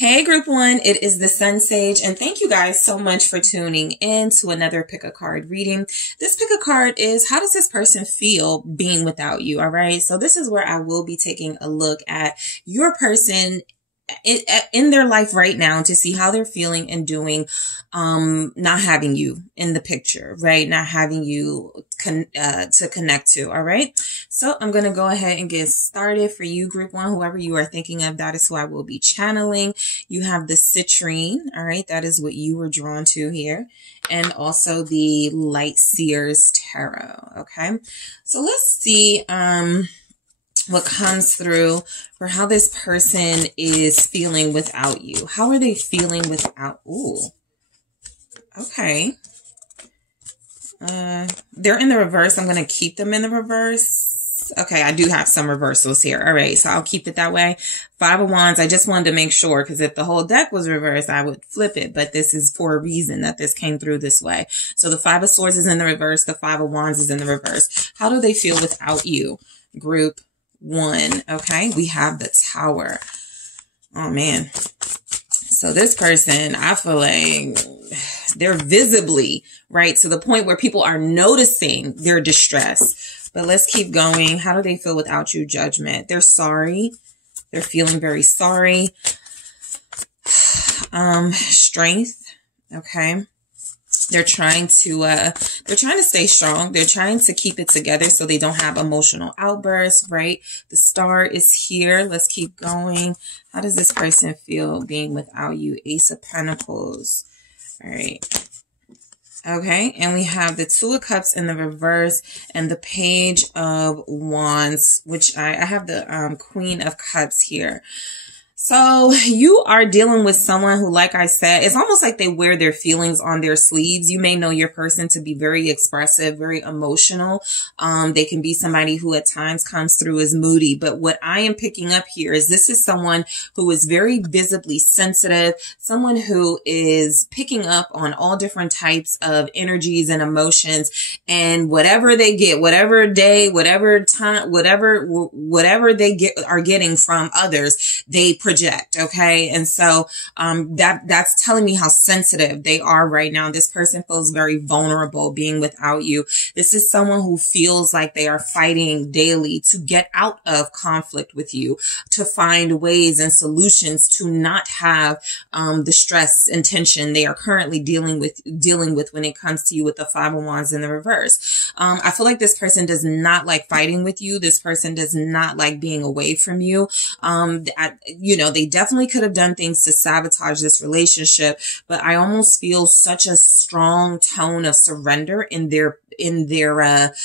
Hey group one, it is the SunSage, and thank you guys so much for tuning in to another pick a card reading. This pick a card is, how does this person feel being without you? All right. So this is where I will be taking a look at your person in their life right now to see how they're feeling and doing, not having you in the picture, right? Not having you to connect to. All right. So I'm going to go ahead and get started for you, group one, whoever you are thinking of, that is who I will be channeling. You have the citrine. All right. That is what you were drawn to here. And also the Light Seers Tarot. Okay. So let's see, what comes through for how this person is feeling without you. How are they feeling without? Ooh. Okay. They're in the reverse. I'm going to keep them in the reverse. Okay. I do have some reversals here. All right. So I'll keep it that way. Five of Wands. I just wanted to make sure, because if the whole deck was reversed, I would flip it. But this is for a reason that this came through this way. So the Five of Swords is in the reverse. The Five of Wands is in the reverse. How do they feel without you, group one? Okay, we have the Tower. Oh man. So this person, I feel like they're visibly, right, to the point where people are noticing their distress. But let's keep going. How do they feel without you, Judgment? They're sorry. They're feeling very sorry. Strength. Okay. They're trying to stay strong. They're trying to keep it together so they don't have emotional outbursts, right? The Star is here. Let's keep going. How does this person feel being without you? Ace of Pentacles. All right. Okay. And we have the Two of Cups in the reverse and the Page of Wands, which I have the Queen of Cups here. So you are dealing with someone who, like I said, it's almost like they wear their feelings on their sleeves. You may know your person to be very expressive, very emotional. They can be somebody who at times comes through as moody. But what I am picking up here is this is someone who is very visibly sensitive, someone who is picking up on all different types of energies and emotions. And whatever they get, whatever day, whatever time, whatever they are getting from others, they project. Okay. And so, that's telling me how sensitive they are right now. This person feels very vulnerable being without you. This is someone who feels like they are fighting daily to get out of conflict with you, to find ways and solutions to not have, the stress and tension they are currently dealing with when it comes to you with the Five of Wands in the reverse. I feel like this person does not like fighting with you. This person does not like being away from you. They definitely could have done things to sabotage this relationship, but I almost feel such a strong tone of surrender in their energy.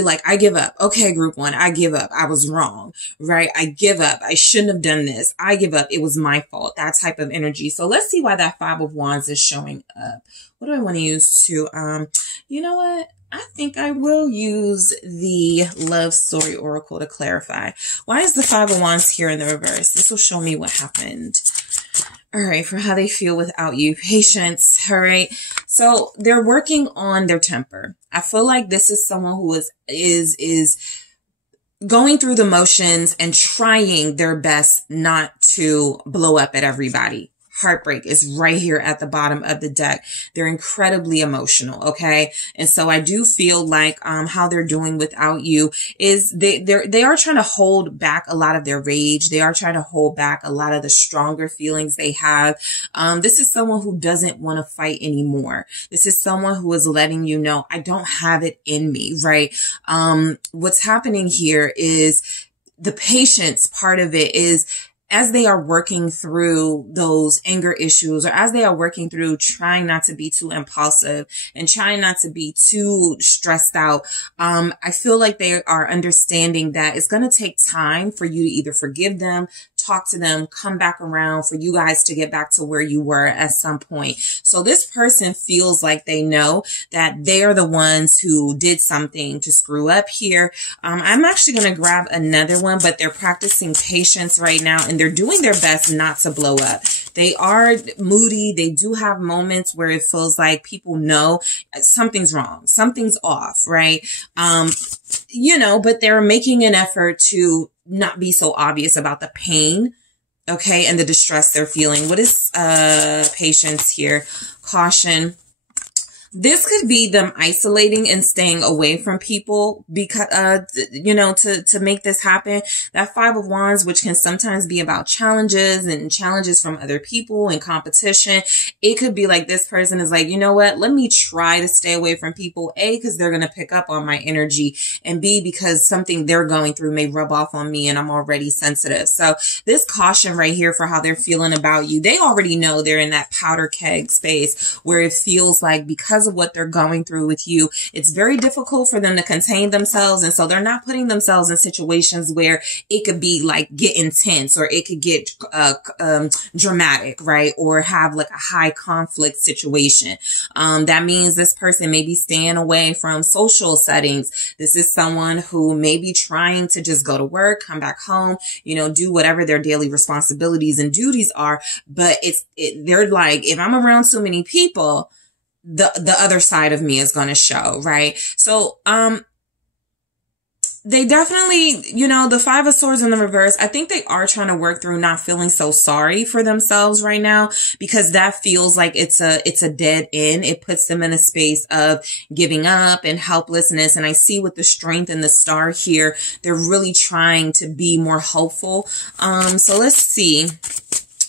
Like, I give up. Okay, group one, I give up. I was wrong, right? I give up. I shouldn't have done this. I give up. It was my fault. That type of energy. So let's see why that Five of Wands is showing up. What do I want to use to, you know what? I think I will use the Love Story Oracle to clarify. Why is the Five of Wands here in the reverse? This will show me what happened. All right, for how they feel without you. Patience. All right. So they're working on their temper. I feel like this is someone who is going through the motions and trying their best not to blow up at everybody. Heartbreak is right here at the bottom of the deck. They're incredibly emotional. Okay. And so I do feel like, how they're doing without you is they are trying to hold back a lot of their rage. They are trying to hold back a lot of the stronger feelings they have. This is someone who doesn't want to fight anymore. This is someone who is letting you know, I don't have it in me, right? What's happening here is the patience part of it is, as they are working through those anger issues, or as they are working through trying not to be too impulsive and trying not to be too stressed out, I feel like they are understanding that it's going to take time for you to either forgive them, talk to them, come back around, for you guys to get back to where you were at some point. So this person feels like they know that they are the ones who did something to screw up here. I'm actually going to grab another one, but they're practicing patience right now, and they're doing their best not to blow up. They are moody. They do have moments where it feels like people know something's wrong, something's off, right? But they're making an effort to not be so obvious about the pain Okay, and the distress they're feeling. What is patience here? Caution. This could be them isolating and staying away from people because, you know, to make this happen. That Five of Wands, which can sometimes be about challenges and challenges from other people and competition. It could be like this person is like, you know what? Let me try to stay away from people. A, because they're going to pick up on my energy, and B, because something they're going through may rub off on me and I'm already sensitive. So this caution right here for how they're feeling about you. They already know they're in that powder keg space where it feels like because of what they're going through with you, it's very difficult for them to contain themselves. And so they're not putting themselves in situations where it could be like get intense, or it could get dramatic, right? Or have like a high conflict situation. That means this person may be staying away from social settings. This is someone who may be trying to just go to work, come back home, you know, do whatever their daily responsibilities and duties are. But they're like, if I'm around so many people, the other side of me is going to show, right? So, they definitely, you know, the Five of Swords in the reverse, I think they are trying to work through not feeling so sorry for themselves right now, because that feels like it's a dead end. It puts them in a space of giving up and helplessness. And I see with the Strength and the Star here, they're really trying to be more hopeful. So let's see.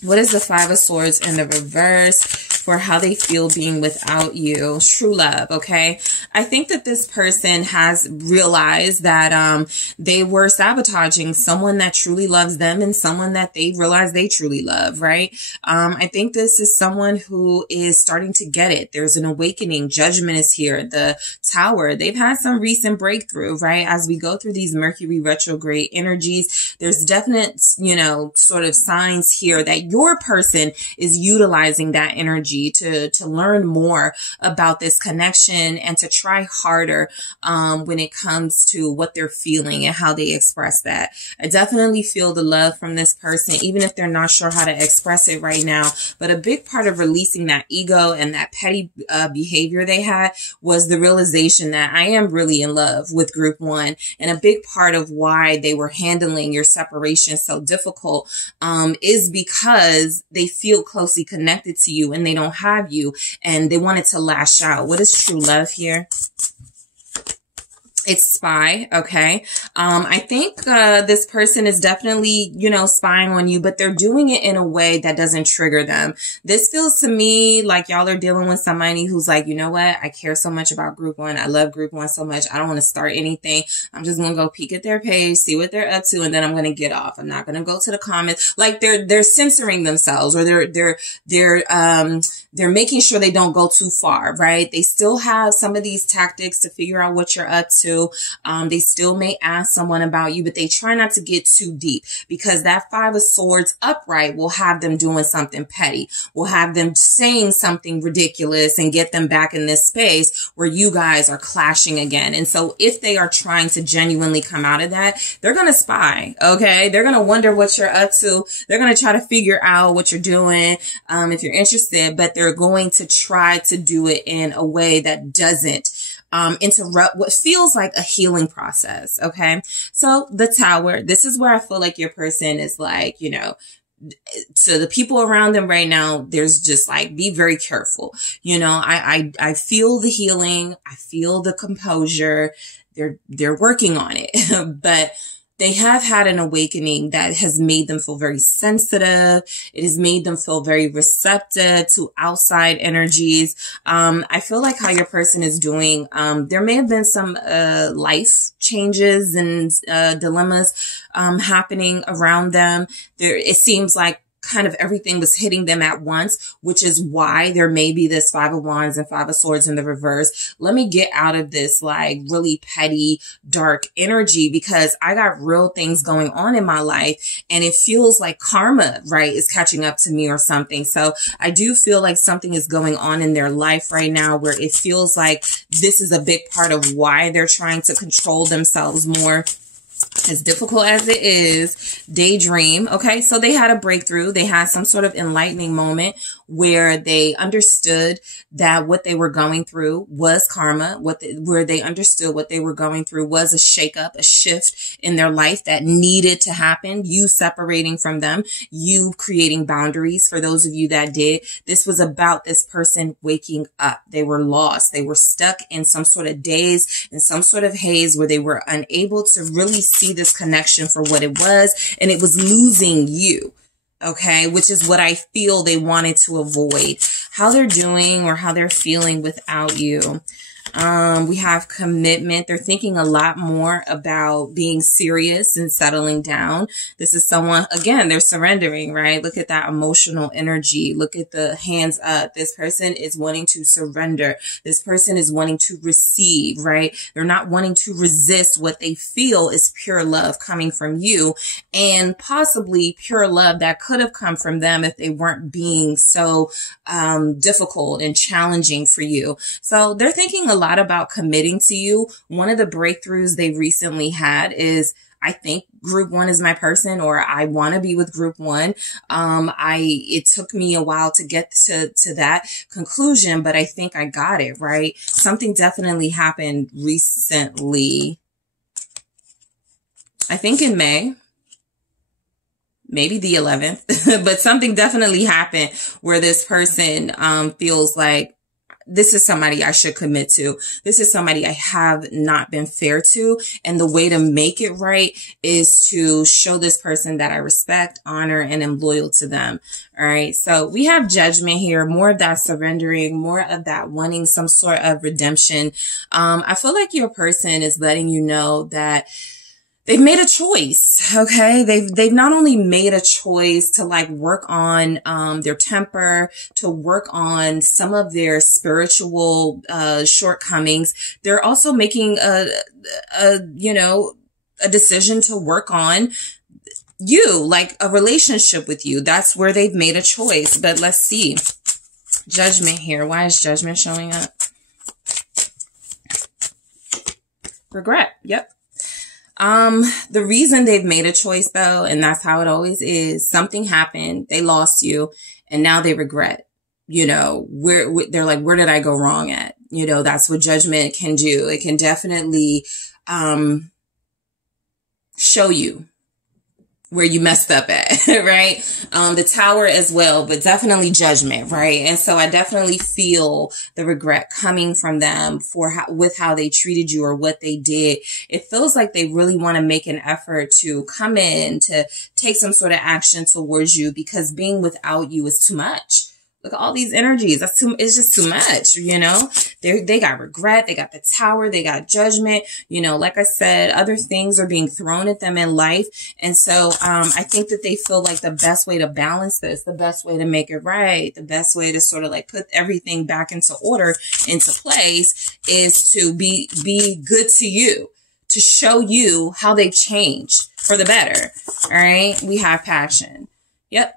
What is the Five of Swords in the reverse for how they feel being without you? True love, okay? I think that this person has realized that they were sabotaging someone that truly loves them and someone that they realize they truly love, right? I think this is someone who is starting to get it. There's an awakening. Judgment is here. The Tower. They've had some recent breakthrough, right? As we go through these Mercury retrograde energies, there's definite, you know, sort of signs here that your person is utilizing that energy to learn more about this connection and to try harder when it comes to what they're feeling and how they express that. I definitely feel the love from this person, even if they're not sure how to express it right now. But a big part of releasing that ego and that petty behavior they had was the realization that I am really in love with Group 1. And a big part of why they were handling your separation so difficult is because they feel closely connected to you and they don't have you, and they wanted to lash out. What is true love here? It's spy. Okay. I think, this person is definitely, you know, spying on you, but they're doing it in a way that doesn't trigger them. This feels to me like y'all are dealing with somebody who's like, you know what? I care so much about Group 1. I love Group 1 so much. I don't want to start anything. I'm just going to go peek at their page, see what they're up to, and then I'm going to get off. I'm not going to go to the comments. Like they're censoring themselves, or they're making sure they don't go too far, right? They still have some of these tactics to figure out what you're up to. They still may ask someone about you, but they try not to get too deep, because that Five of Swords upright will have them doing something petty, will have them saying something ridiculous and get them back in this space where you guys are clashing again. And so if they are trying to genuinely come out of that, they're going to spy. Okay. They're going to wonder what you're up to. They're going to try to figure out what you're doing. If you're interested, but they're going to try to do it in a way that doesn't interrupt what feels like a healing process. Okay. So the Tower, this is where I feel like your person is like, you know, to the people around them right now, there's just like, be very careful. You know, I feel the healing. I feel the composure. They're working on it, but they have had an awakening that has made them feel very sensitive. It has made them feel very receptive to outside energies. I feel like how your person is doing, there may have been some life changes and dilemmas happening around them. It seems like kind of everything was hitting them at once, which is why there may be this Five of Wands and Five of Swords in the reverse. Let me get out of this like really petty, dark energy, because I got real things going on in my life and it feels like karma, right, is catching up to me or something. So I do feel like something is going on in their life right now where it feels like this is a big part of why they're trying to control themselves more. As difficult as it is, daydream. Okay, so they had a breakthrough. They had some sort of enlightening moment where they understood that what they were going through was karma, where they understood what they were going through was a shakeup, a shift in their life that needed to happen. You separating from them, you creating boundaries. For those of you that did, this was about this person waking up. They were lost. They were stuck in some sort of daze, in some sort of haze where they were unable to really see this connection for what it was, and it was losing you. Okay, which is what I feel they wanted to avoid. How they're doing or how they're feeling without you. We have commitment. They're thinking a lot more about being serious and settling down. This is someone, again, they're surrendering, right? Look at that emotional energy. Look at the hands up. This person is wanting to surrender. This person is wanting to receive, right? They're not wanting to resist what they feel is pure love coming from you, and possibly pure love that could have come from them if they weren't being so difficult and challenging for you. So they're thinking a lot about committing to you. One of the breakthroughs they recently had is, I think group one is my person, or I want to be with group one. It took me a while to get to that conclusion, but I think I got it right. Something definitely happened recently. I think in May, maybe the 11th, but something definitely happened where this person feels like this is somebody I should commit to. This is somebody I have not been fair to. And the way to make it right is to show this person that I respect, honor, and am loyal to them. All right. So we have judgment here, more of that surrendering, more of that wanting some sort of redemption. I feel like your person is letting you know that they've made a choice. Okay. They've not only made a choice to like work on, their temper, to work on some of their spiritual, shortcomings. They're also making a decision to work on you, like a relationship with you. That's where they've made a choice. But let's see. Judgment here. Why is judgment showing up? Regret. Yep. The reason they've made a choice though, and that's how it always is, something happened, they lost you, and now they regret, they're like, where did I go wrong at? That's what judgment can do. It can definitely, show you where you messed up at, right? The Tower as well, but definitely judgment, right? And so I definitely feel the regret coming from them with how they treated you or what they did. It feels like they really want to make an effort to come in, to take some sort of action towards you, because being without you is too much. Look at all these energies. It's just too much, They got regret. They got the Tower. They got judgment. Like I said, other things are being thrown at them in life. And so, I think that they feel like the best way to balance this, the best way to make it right, the best way to sort of like put everything back into order, into place, is to be good to you, to show you how they've changed for the better. All right. We have passion. Yep.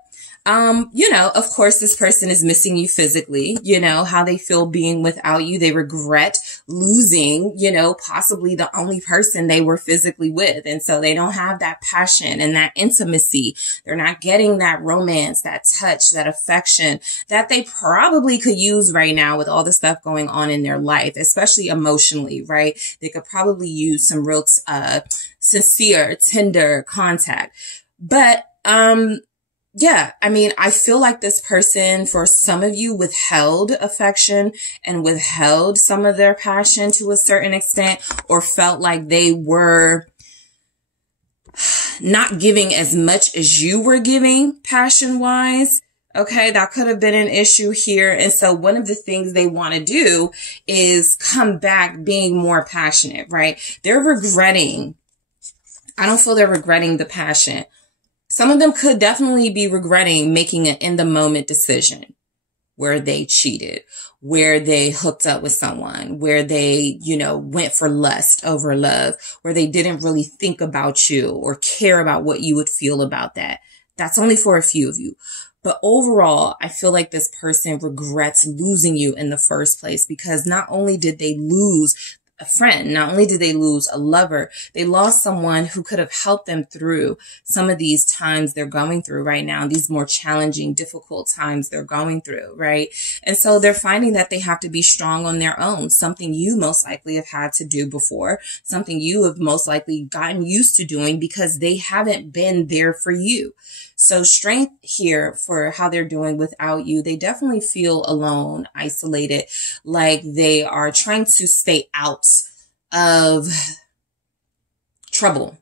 Of course, this person is missing you physically, how they feel being without you. They regret losing, possibly the only person they were physically with. And so they don't have that passion and that intimacy. They're not getting that romance, that touch, that affection that they probably could use right now with all the stuff going on in their life, especially emotionally, right? They could probably use some real, sincere, tender contact. But, yeah, I feel like this person, for some of you, withheld affection and withheld some of their passion to a certain extent, or felt like they were not giving as much as you were giving passion wise. Okay, that could have been an issue here. And so one of the things they want to do is come back being more passionate, right? They're regretting. I don't feel they're regretting the passion. Some of them could definitely be regretting making an in-the-moment decision where they cheated, where they hooked up with someone, where they, went for lust over love, where they didn't really think about you or care about what you would feel about that. That's only for a few of you. But overall, I feel like this person regrets losing you in the first place, because not only did they lose a friend. Not only did they lose a lover, they lost someone who could have helped them through some of these times they're going through right now, these more challenging, difficult times they're going through, right? And so they're finding that they have to be strong on their own, something you most likely have had to do before, something you have most likely gotten used to doing because they haven't been there for you. So strength here for how they're doing without you. They definitely feel alone, isolated, like they are trying to stay out of trouble.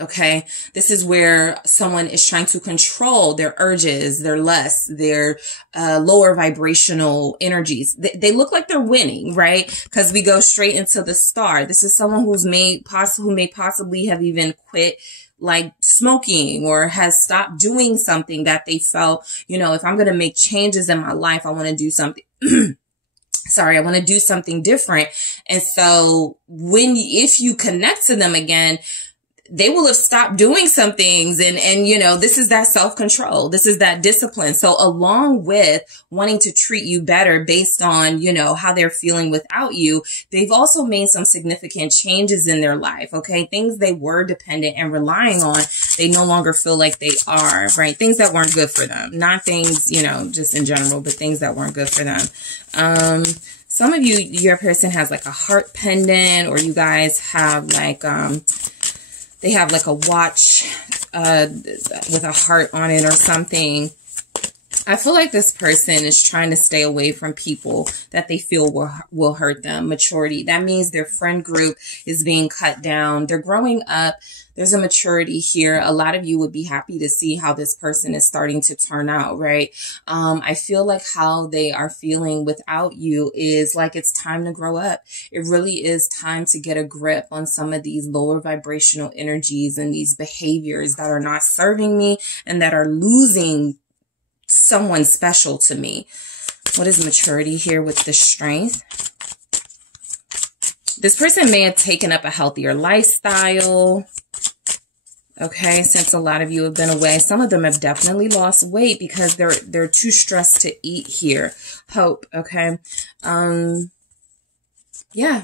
Okay. This is where someone is trying to control their urges, their lusts, their lower vibrational energies. They look like they're winning, right? Because we go straight into the star. This is someone who may possibly have even quit like smoking or has stopped doing something that they felt, you know, if I'm going to make changes in my life, I want to do something. Sorry, I want to do something different. And so if you connect to them again, they will have stopped doing some things. And, you know, this is that self-control. This is that discipline. So along with wanting to treat you better based on, you know, how they're feeling without you, they've also made some significant changes in their life. Okay. Things they were dependent and relying on, they no longer feel like they are, right? Things that weren't good for them, not things, you know, just in general, but things that weren't good for them. Some of you, your person has like a heart pendant, or you guys have like, they have like a watch with a heart on it or something. I feel like this person is trying to stay away from people that they feel will hurt them. Maturity. That means their friend group is being cut down. They're growing up. There's a maturity here. A lot of you would be happy to see how this person is starting to turn out, right? I feel like how they are feeling without you is like it's time to grow up. It really is time to get a grip on some of these lower vibrational energies and these behaviors that are not serving me and that are losing someone special to me. What is maturity here with the strength? This person may have taken up a healthier lifestyle. Okay, since a lot of you have been away, some of them have definitely lost weight because they're too stressed to eat here. Hope, okay. Yeah.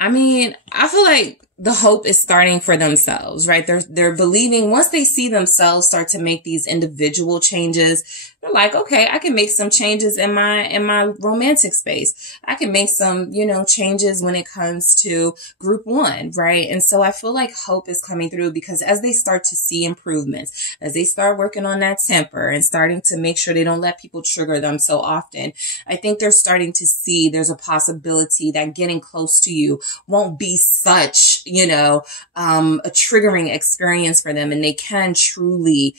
I mean, I feel like the hope is starting for themselves, right? They're believing once they see themselves start to make these individual changes, they're like, okay, I can make some changes in my romantic space. I can make some, you know, changes when it comes to group one, right? And so I feel like hope is coming through because as they start to see improvements, as they start working on that temper and starting to make sure they don't let people trigger them so often, I think they're starting to see there's a possibility that getting close to you won't be such, you know, a triggering experience for them, and they can truly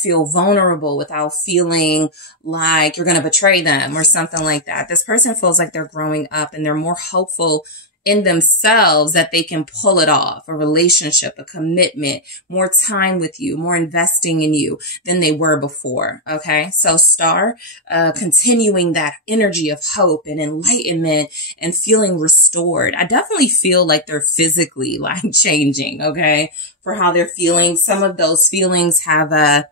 feel vulnerable without feeling like you're going to betray them or something like that. This person feels like they're growing up and they're more hopeful in themselves that they can pull it off, a relationship, a commitment, more time with you, more investing in you than they were before. Okay. So star, continuing that energy of hope and enlightenment and feeling restored. I definitely feel like they're physically like changing. Okay. For how they're feeling. Some of those feelings have,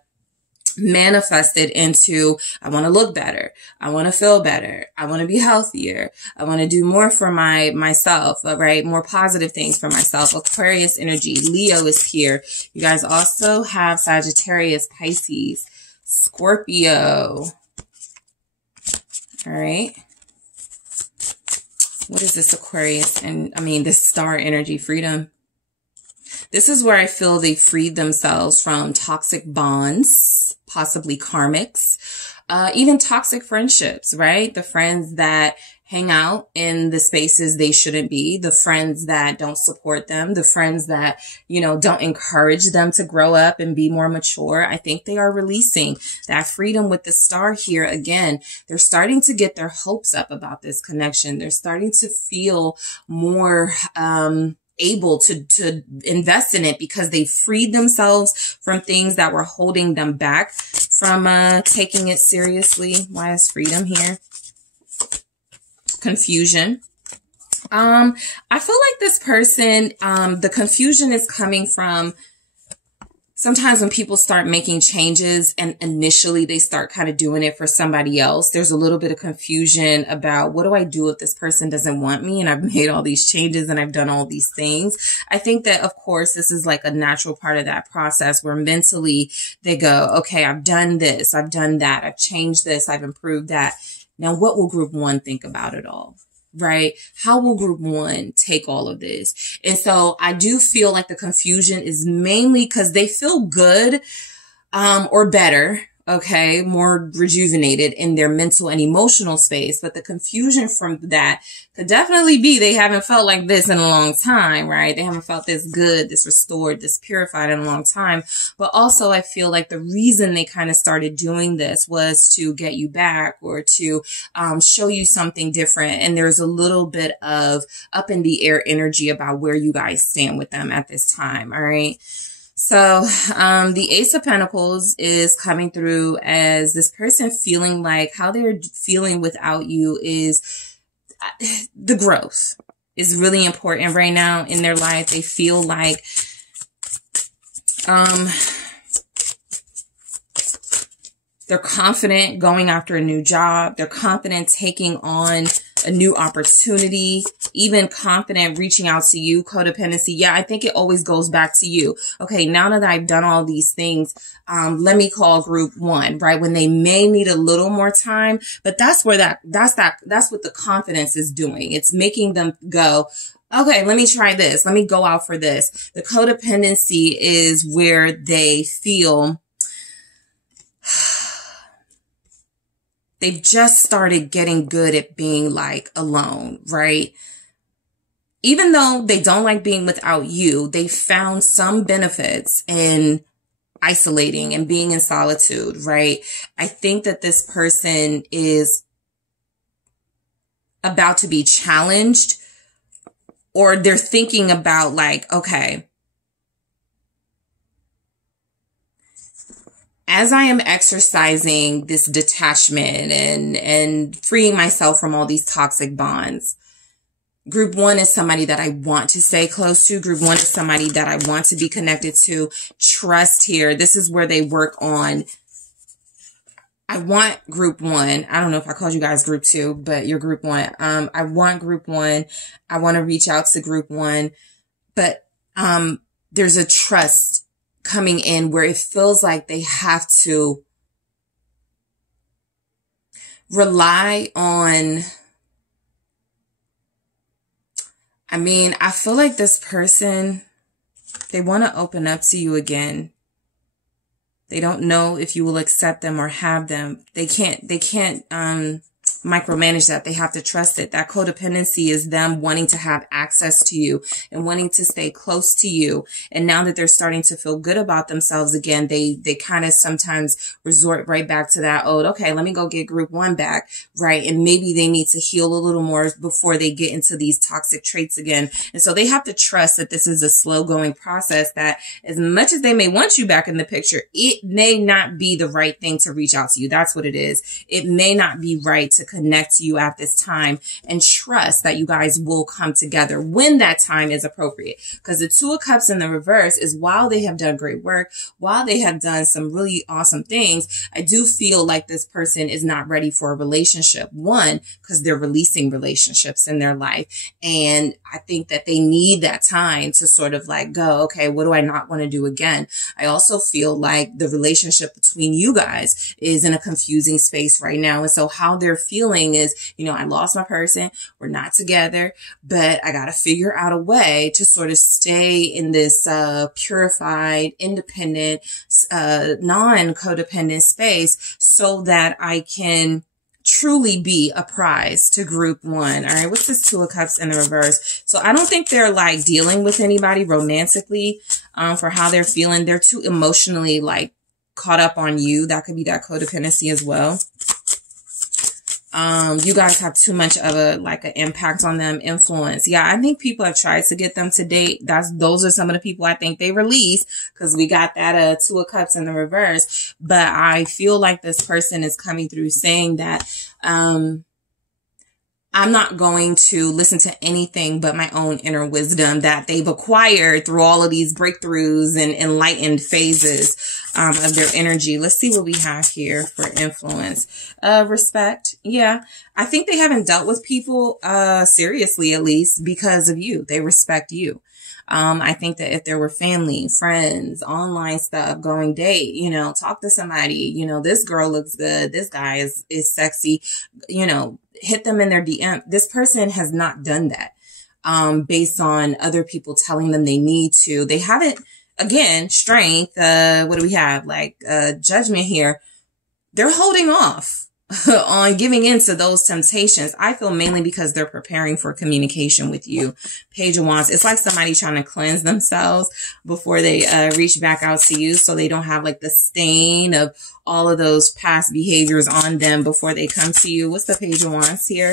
manifested into, I want to look better. I want to feel better. I want to be healthier. I want to do more for myself, right? More positive things for myself. Aquarius energy. Leo is here. You guys also have Sagittarius, Pisces, Scorpio. All right. What is this Aquarius? And I mean, this star energy, freedom. This is where I feel they freed themselves from toxic bonds, possibly karmics, even toxic friendships, right? The friends that hang out in the spaces they shouldn't be, the friends that don't support them, the friends that, you know, don't encourage them to grow up and be more mature. I think they are releasing that freedom with the star here. Again, they're starting to get their hopes up about this connection. They're starting to feel more, able to invest in it because they freed themselves from things that were holding them back from taking it seriously. Why is freedom here? Confusion. I feel like this person, the confusion is coming from sometimes when people start making changes and initially they start kind of doing it for somebody else, there's a little bit of confusion about what do I do if this person doesn't want me and I've made all these changes and I've done all these things. I think that, of course, this is like a natural part of that process where mentally they go, okay, I've done this, I've done that, I've changed this, I've improved that. Now, what will group one think about it all? Right? How will group one take all of this? And so I do feel like the confusion is mainly because they feel good, or better. Okay. More rejuvenated in their mental and emotional space. But the confusion from that could definitely be they haven't felt like this in a long time, right? They haven't felt this good, this restored, this purified in a long time. But also I feel like the reason they kind of started doing this was to get you back or to show you something different. And there's a little bit of up in the air energy about where you guys stand with them at this time. All right. So, the Ace of Pentacles is coming through as this person feeling like how they're feeling without you is the growth is really important right now in their life. They feel like, they're confident going after a new job. They're confident taking on a new opportunity, even confident reaching out to you. Codependency. Yeah, I think it always goes back to you. Okay, now that I've done all these things, let me call group one, right? When they may need a little more time, but that's where that's what the confidence is doing. It's making them go, okay, let me try this. Let me go out for this. The codependency is where they feel they've just started getting good at being like alone, right? Even though they don't like being without you, they found some benefits in isolating and being in solitude, right? I think that this person is about to be challenged, or they're thinking about like, okay, as I am exercising this detachment and freeing myself from all these toxic bonds, group one is somebody that I want to stay close to. Group one is somebody that I want to be connected to. Trust here. This is where they work on. I want group one. I don't know if I called you guys group two, but you're group one. I want group one. I want to reach out to group one, but, there's a trust coming in where it feels like they have to rely on, I feel like this person, they want to open up to you again. They don't know if you will accept them or have them. They can't micromanage that. They have to trust it. That codependency is them wanting to have access to you and wanting to stay close to you. And now that they're starting to feel good about themselves again, they kind of sometimes resort right back to that, oh, okay, let me go get group one back, right? And maybe they need to heal a little more before they get into these toxic traits again. And so they have to trust that this is a slow going process, that as much as they may want you back in the picture, it may not be the right thing to reach out to you. That's what it is. It may not be right to connect to you at this time, and trust that you guys will come together when that time is appropriate. Because the Two of Cups in the reverse is, while they have done great work, while they have done some really awesome things, I do feel like this person is not ready for a relationship. One, because they're releasing relationships in their life. And I think that they need that time to sort of like go, okay, what do I not want to do again? I also feel like the relationship between you guys is in a confusing space right now. And so how they're feeling is, I lost my person. We're not together, but I got to figure out a way to sort of stay in this purified, independent, non-codependent space so that I can truly be a prize to group one. All right. What's this Two of Cups in the reverse? So I don't think they're like dealing with anybody romantically, for how they're feeling. They're too emotionally like caught up on you. That could be that codependency as well. You guys have too much of an impact on them, influence. Yeah, I think people have tried to get them to date. Those are some of the people I think they release, because we got that Two of Cups in the reverse. But I feel like this person is coming through saying that, I'm not going to listen to anything but my own inner wisdom that they've acquired through all of these breakthroughs and enlightened phases of their energy. Let's see what we have here for influence. Respect. Yeah. I think they haven't dealt with people seriously, at least because of you. They respect you. I think that if there were family, friends, online stuff, going date, you know, talk to somebody, you know, this girl looks good. This guy is sexy, you know, hit them in their DM. This person has not done that, based on other people telling them they need to. They haven't, again, strength. What do we have? Like, judgment here. They're holding off on giving in to those temptations. I feel mainly because they're preparing for communication with you. Page of Wands. It's like somebody trying to cleanse themselves before they reach back out to you, so they don't have like the stain of all of those past behaviors on them before they come to you. What's the Page of Wands here?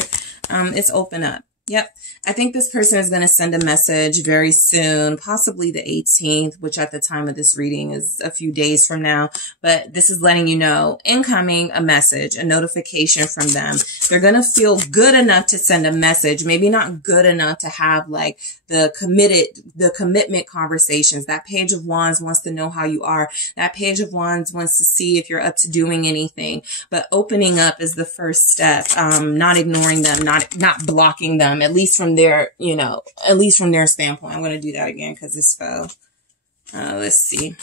It's open up. Yep. I think this person is going to send a message very soon, possibly the 18th, which at the time of this reading is a few days from now. But this is letting you know, incoming, a message, a notification from them. They're going to feel good enough to send a message, maybe not good enough to have like the commitment conversations. That Page of Wands wants to know how you are. That Page of Wands wants to see if you're up to doing anything. But opening up is the first step. Not ignoring them, not blocking them, at least from their, you know, at least from their standpoint. I'm going to do that again because this fell. Let's see.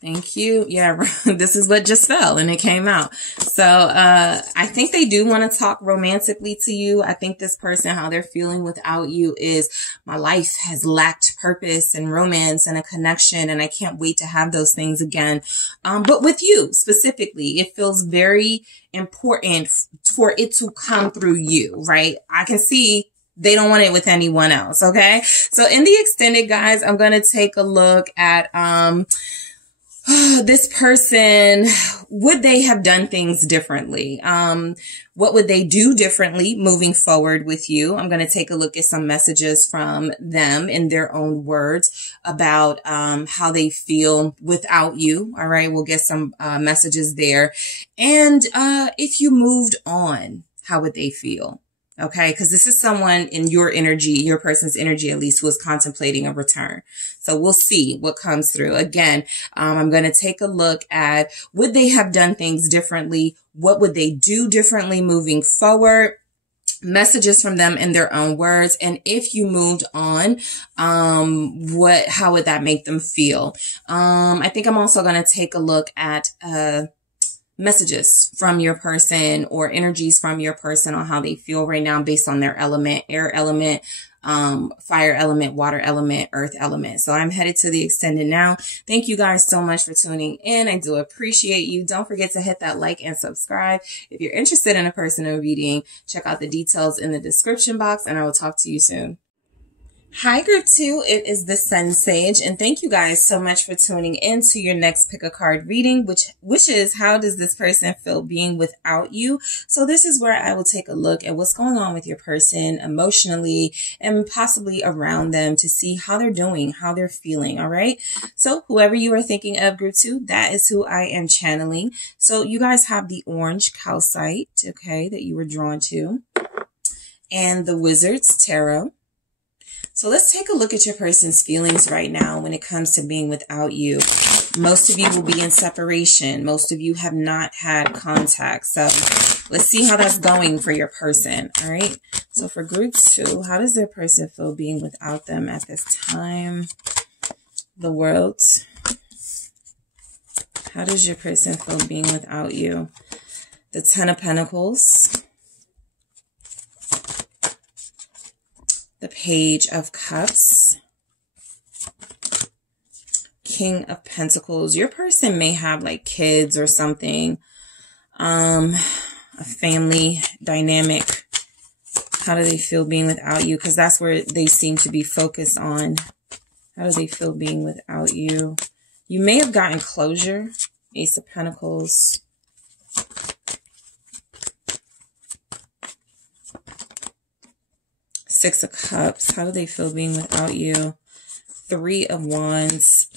Thank you. Yeah, this is what just fell and it came out. So, I think they do want to talk romantically to you. I think this person, how they're feeling without you is, my life has lacked purpose and romance and a connection, and I can't wait to have those things again. But with you specifically, it feels very important for it to come through you, right? I can see they don't want it with anyone else. Okay. So in the extended, guys, I'm going to take a look at, this person, would they have done things differently? What would they do differently moving forward with you? I'm going to take a look at some messages from them in their own words about how they feel without you. All right, we'll get some messages there. And if you moved on, how would they feel? Okay, because this is someone in your energy, your person's energy at least, who is contemplating a return. So we'll see what comes through. Again, I'm going to take a look at, would they have done things differently? What would they do differently moving forward? Messages from them in their own words. And if you moved on, how would that make them feel? I think I'm also going to take a look at, messages from your person or energies from your person on how they feel right now based on their element, air element, fire element, water element, earth element. So I'm headed to the extended now. Thank you guys so much for tuning in. I do appreciate you. Don't forget to hit that like and subscribe. If you're interested in a personal reading, check out the details in the description box, and I will talk to you soon. Hi, Group 2. It is the SunSage, and thank you guys so much for tuning in to your next pick a card reading, which is, how does this person feel being without you? So this is where I will take a look at what's going on with your person emotionally and possibly around them to see how they're doing, how they're feeling. All right. So whoever you are thinking of, Group 2, that is who I am channeling. So you guys have the orange calcite, okay, that you were drawn to, and the Wizard's Tarot. So let's take a look at your person's feelings right now when it comes to being without you. Most of you will be in separation. Most of you have not had contact. So let's see how that's going for your person. All right. So for Group 2, how does their person feel being without them at this time? The World. How does your person feel being without you? The Ten of Pentacles. The Page of Cups, King of Pentacles. Your person may have like kids or something, a family dynamic. How do they feel being without you? Because that's where they seem to be focused on. How do they feel being without you? You may have gotten closure. Ace of Pentacles. Six of Cups. How do they feel being without you? Three of Wands.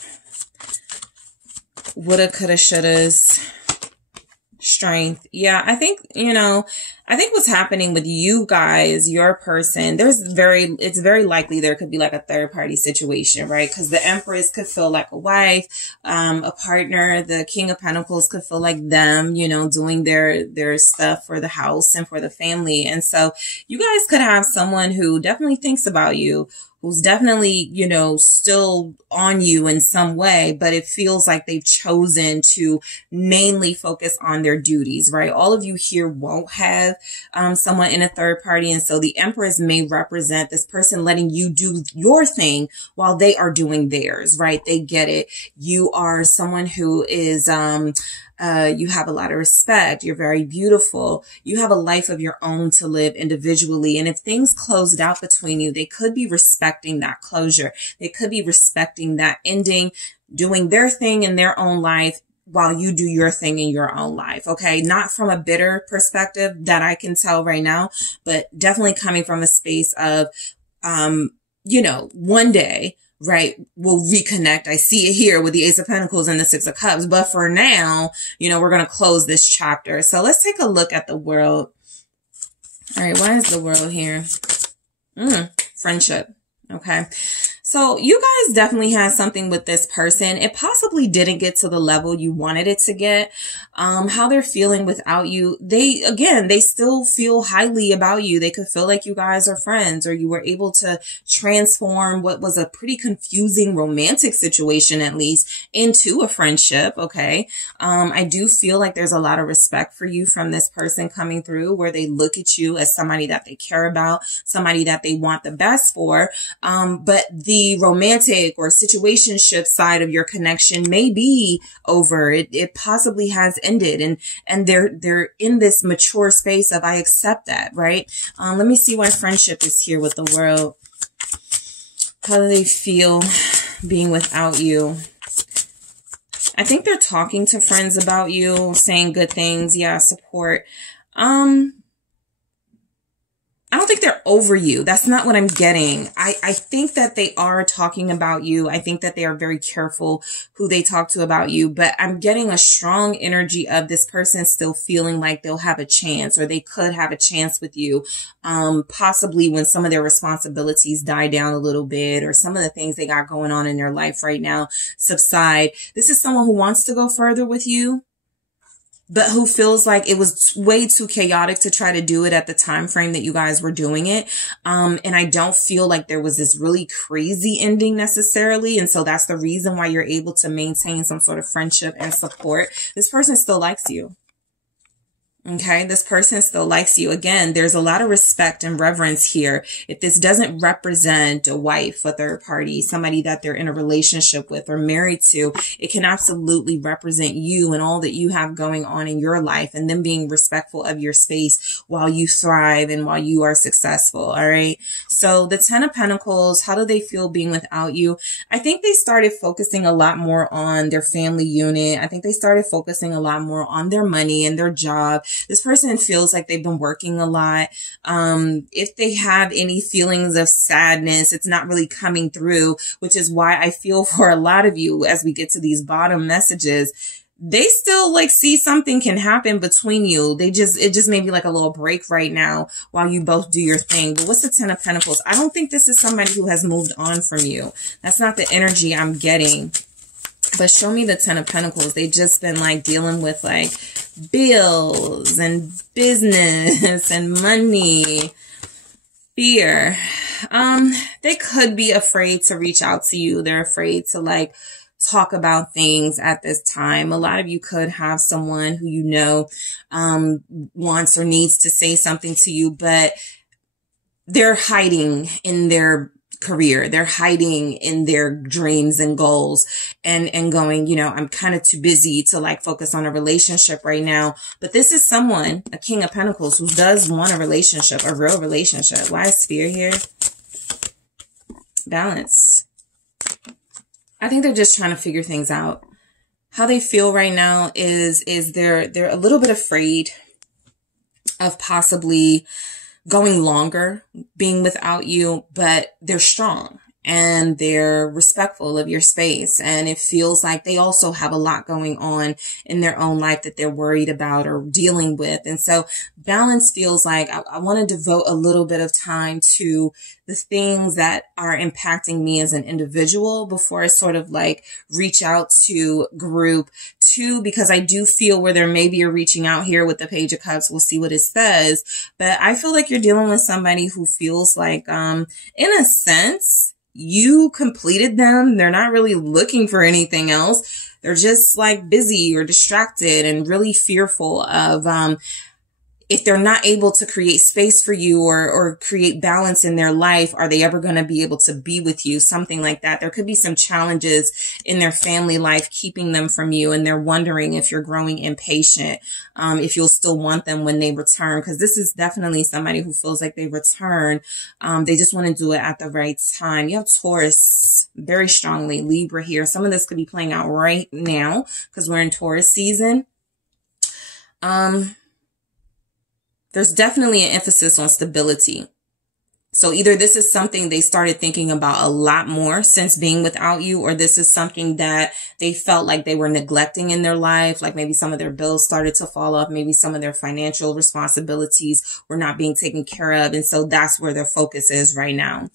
Woulda, coulda, shouldas. Strength. Yeah, I think I think what's happening with you guys, your person, it's very likely there could be like a third party situation, right? Because the Empress could feel like a wife, a partner. The King of Pentacles could feel like them, you know, doing their stuff for the house and for the family. And so you guys could have someone who definitely thinks about you, who's definitely, you know, still on you in some way, but it feels like they've chosen to mainly focus on their duties, right? All of you here won't have someone in a third party. And so the Empress may represent this person letting you do your thing while they are doing theirs, right? They get it. You are someone who is, you have a lot of respect. You're very beautiful. You have a life of your own to live individually. And if things closed out between you, they could be respecting that closure. They could be respecting that ending, doing their thing in their own life while you do your thing in your own life. Okay. Not from a bitter perspective that I can tell right now, but definitely coming from a space of, you know, one day, right, we'll reconnect. I see it here with the Ace of Pentacles and the Six of Cups. But for now, you know, we're going to close this chapter. So let's take a look at the world. All right. Why is the world here? Friendship. Okay. So you guys definitely have something with this person. It possibly didn't get to the level you wanted it to get. How they're feeling without you. They still feel highly about you. They could feel like you guys are friends, or you were able to transform what was a pretty confusing romantic situation, at least, into a friendship. Okay. I do feel like there's a lot of respect for you from this person coming through, where they look at you as somebody that they care about, somebody that they want the best for. But the romantic or situationship side of your connection may be over. It possibly has ended, and they're in this mature space of, I accept that, right? Let me see why friendship is here with the world. How do they feel being without you? I think they're talking to friends about you, saying good things. Yeah, support. I don't think they're over you. That's not what I'm getting. I think that they are talking about you. I think that they are very careful who they talk to about you, but I'm getting a strong energy of this person still feeling like they'll have a chance, or they could have a chance with you. Possibly when some of their responsibilities die down a little bit, or some of the things they got going on in their life right now subside. This is someone who wants to go further with you, but who feels like it was way too chaotic to try to do it at the time frame that you guys were doing it. And I don't feel like there was this really crazy ending necessarily. And so that's the reason why you're able to maintain some sort of friendship and support. This person still likes you. Okay, this person still likes you. Again, there's a lot of respect and reverence here. If this doesn't represent a wife, a third party, somebody that they're in a relationship with or married to, it can absolutely represent you and all that you have going on in your life, and them being respectful of your space while you thrive and while you are successful. All right. So the Ten of Pentacles, how do they feel being without you? I think they started focusing a lot more on their family unit. I think they started focusing a lot more on their money and their job. This person feels like they've been working a lot. If they have any feelings of sadness, it's not really coming through, which is why I feel for a lot of you, as we get to these bottom messages, they still like see something can happen between you. It just may be like a little break right now while you both do your thing. But what's the Ten of Pentacles? I don't think this is somebody who has moved on from you. That's not the energy I'm getting. But show me the Ten of Pentacles. They've just been like dealing with like bills and business and money, fear. They could be afraid to reach out to you. They're afraid to like talk about things at this time. A lot of you could have someone who, you know, wants or needs to say something to you, but they're hiding in their career. They're hiding in their dreams and goals and going, you know, I'm kind of too busy to like focus on a relationship right now. But this is someone, a King of Pentacles, who does want a relationship, a real relationship. Why is fear here? Balance. I think they're just trying to figure things out. How they feel right now is they're a little bit afraid of possibly going longer being without you, but they're strong and they're respectful of your space. And it feels like they also have a lot going on in their own life that they're worried about or dealing with. And so balance feels like I want to devote a little bit of time to the things that are impacting me as an individual before I sort of like reach out to group two, because I do feel where there may be a reaching out here with the Page of Cups. We'll see what it says. But I feel like you're dealing with somebody who feels like, in a sense, you completed them. They're not really looking for anything else. They're just like busy or distracted and really fearful of, if they're not able to create space for you or create balance in their life, are they ever going to be able to be with you? Something like that. There could be some challenges in their family life keeping them from you. And they're wondering if you're growing impatient, if you'll still want them when they return. Because this is definitely somebody who feels like they return. They just want to do it at the right time. You have Taurus very strongly, Libra here. Some of this could be playing out right now because we're in Taurus season. There's definitely an emphasis on stability. So either this is something they started thinking about a lot more since being without you, or this is something that they felt like they were neglecting in their life. Like maybe some of their bills started to fall off. Maybe some of their financial responsibilities were not being taken care of. And so that's where their focus is right now.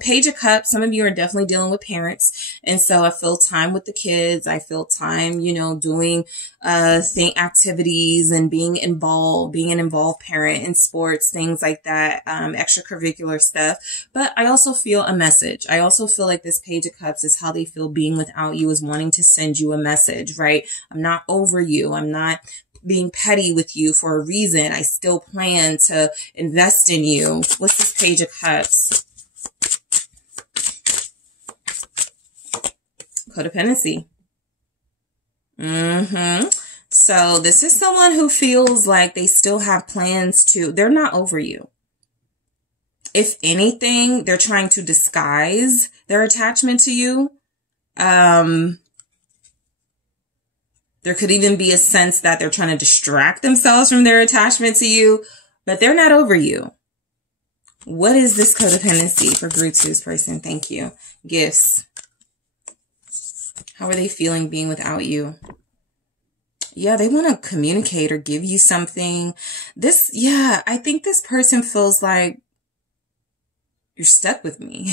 Page of Cups. Some of you are definitely dealing with parents. And so I feel time with the kids. I feel time, doing, activities and being an involved parent in sports, things like that, extracurricular stuff. But I also feel a message. I also feel like this Page of Cups is how they feel being without you, is wanting to send you a message, right? I'm not over you. I'm not being petty with you for a reason. I still plan to invest in you. What's this Page of Cups? Codependency. So this is someone who feels like they still have plans they're not over you. If anything, they're trying to disguise their attachment to you. There could even be a sense that they're trying to distract themselves from their attachment to you, but they're not over you. What is this codependency for group two's person? Thank you. Gifts. How are they feeling being without you? Yeah, they want to communicate or give you something. I think this person feels like you're stuck with me.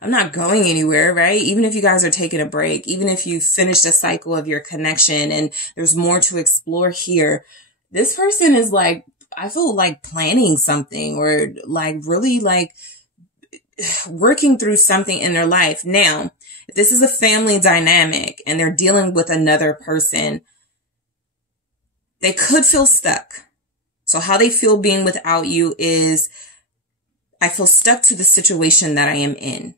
I'm not going anywhere, right? Even if you guys are taking a break, even if you finished a cycle of your connection and there's more to explore here, this person is like, I feel like planning something or like really like working through something in their life. Now, if this is a family dynamic and they're dealing with another person, they could feel stuck. So how they feel being without you is, I feel stuck to the situation that I am in.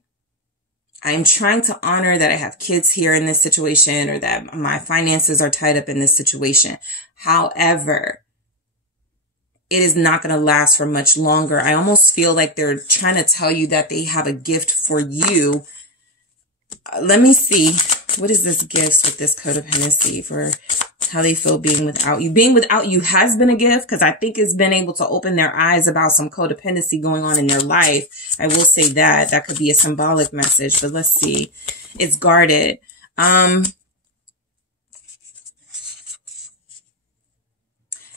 I am trying to honor that I have kids here in this situation or that my finances are tied up in this situation. However, it is not going to last for much longer. I almost feel like they're trying to tell you that they have a gift for you. Let me see. What is this gift with this codependency for how they feel being without you? Being without you has been a gift because I think it's been able to open their eyes about some codependency going on in their life. I will say that. That could be a symbolic message, but let's see. It's guarded.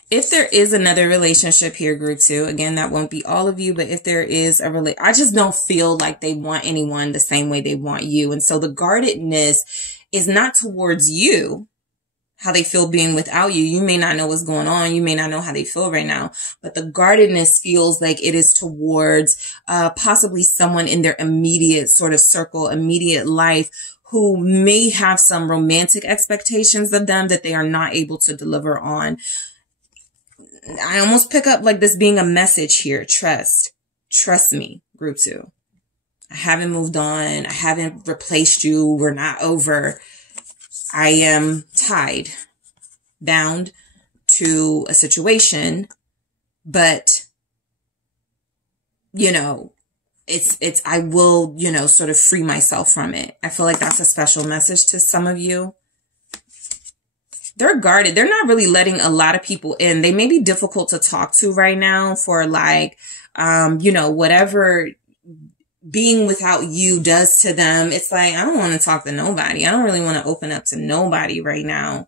If there is another relationship here, group two, again, that won't be all of you, but if there is I just don't feel like they want anyone the same way they want you. And so the guardedness is not towards you, how they feel being without you. You may not know what's going on. You may not know how they feel right now, but the guardedness feels like it is towards possibly someone in their immediate sort of circle, immediate life, who may have some romantic expectations of them that they are not able to deliver on. I almost pick up like this being a message here. Trust me, group two. I haven't moved on. I haven't replaced you. We're not over. I am tied, bound to a situation, but, I will, sort of free myself from it. I feel like that's a special message to some of you. They're guarded. They're not really letting a lot of people in. They may be difficult to talk to right now for like, whatever being without you does to them. It's like, I don't want to talk to nobody. I don't really want to open up to nobody right now.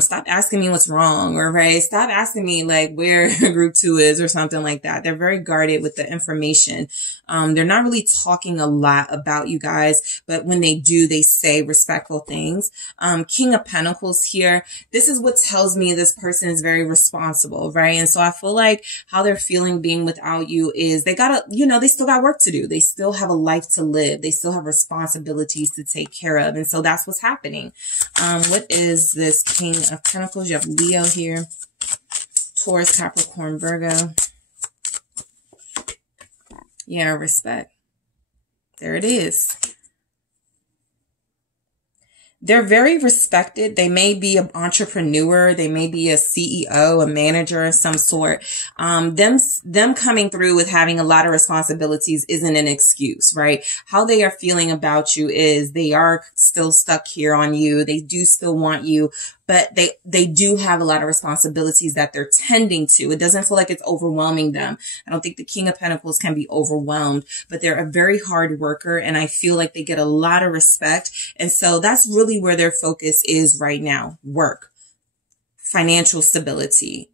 Stop asking me what's wrong, or right. Stop asking me like where group 2 is or something like that. They're very guarded with the information. They're not really talking a lot about you guys, but when they do, they say respectful things. King of Pentacles here. This is what tells me this person is very responsible, right? And so I feel like how they're feeling being without you is they gotta, you know, they still got work to do. They still have a life to live. They still have responsibilities to take care of. And so that's what's happening. What is this King of Pentacles? You have Leo here, Taurus, Capricorn, Virgo. Yeah, respect. There it is. They're very respected. They may be an entrepreneur. They may be a CEO, a manager of some sort. Them coming through with having a lot of responsibilities isn't an excuse, right? How they are feeling about you is they are still stuck here on you. They do still want you, but they do have a lot of responsibilities that they're tending to. It doesn't feel like it's overwhelming them. I don't think the King of Pentacles can be overwhelmed, but they're a very hard worker, and I feel like they get a lot of respect. And so that's really where their focus is right now. Work, financial stability,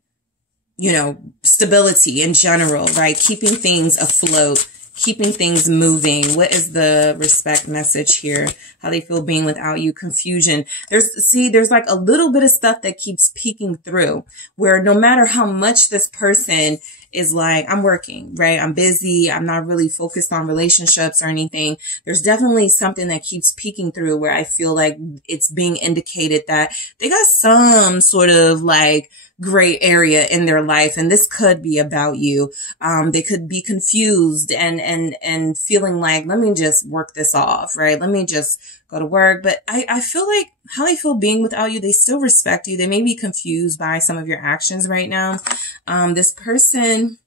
you know, stability in general, right? Keeping things afloat, keeping things moving. What is the respect message here? How they feel being without you. Confusion. There's like a little bit of stuff that keeps peeking through, where no matter how much this person is like, I'm working, right? I'm busy. I'm not really focused on relationships or anything. There's definitely something that keeps peeking through where I feel like it's being indicated that they got some sort of like gray area in their life. And this could be about you. They could be confused and feeling like, let me just work this off, right? Let me just go to work. But I feel like how they feel being without you, they still respect you. They may be confused by some of your actions right now. This person